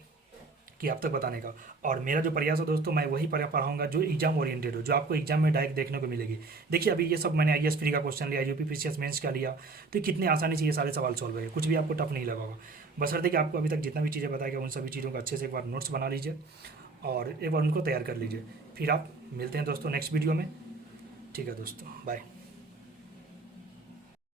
कि आप तक बताने का। और मेरा जो प्रयास है दोस्तों, मैं वही पढ़ाऊंगा जो एग्जाम ओरिएंटेड हो, जो आपको एग्जाम में डायरेक्ट देखने को मिलेगी। देखिए अभी ये सब मैंने आईएएस प्री का क्वेश्चन लिया, यूपीपीसीएस मेंस का लिया, तो कितने आसानी से ये सारे सवाल सॉल्व है, कुछ भी आपको टफ नहीं लगा होगा। बशर्ते कि आपको अभी तक जितना भी चीज़ें बताया गया उन सभी चीज़ों का अच्छे से एक बार नोट्स बना लीजिए और एक बार उनको तैयार कर लीजिए। फिर आप मिलते हैं दोस्तों नेक्स्ट वीडियो में। ठीक है दोस्तों, बाय।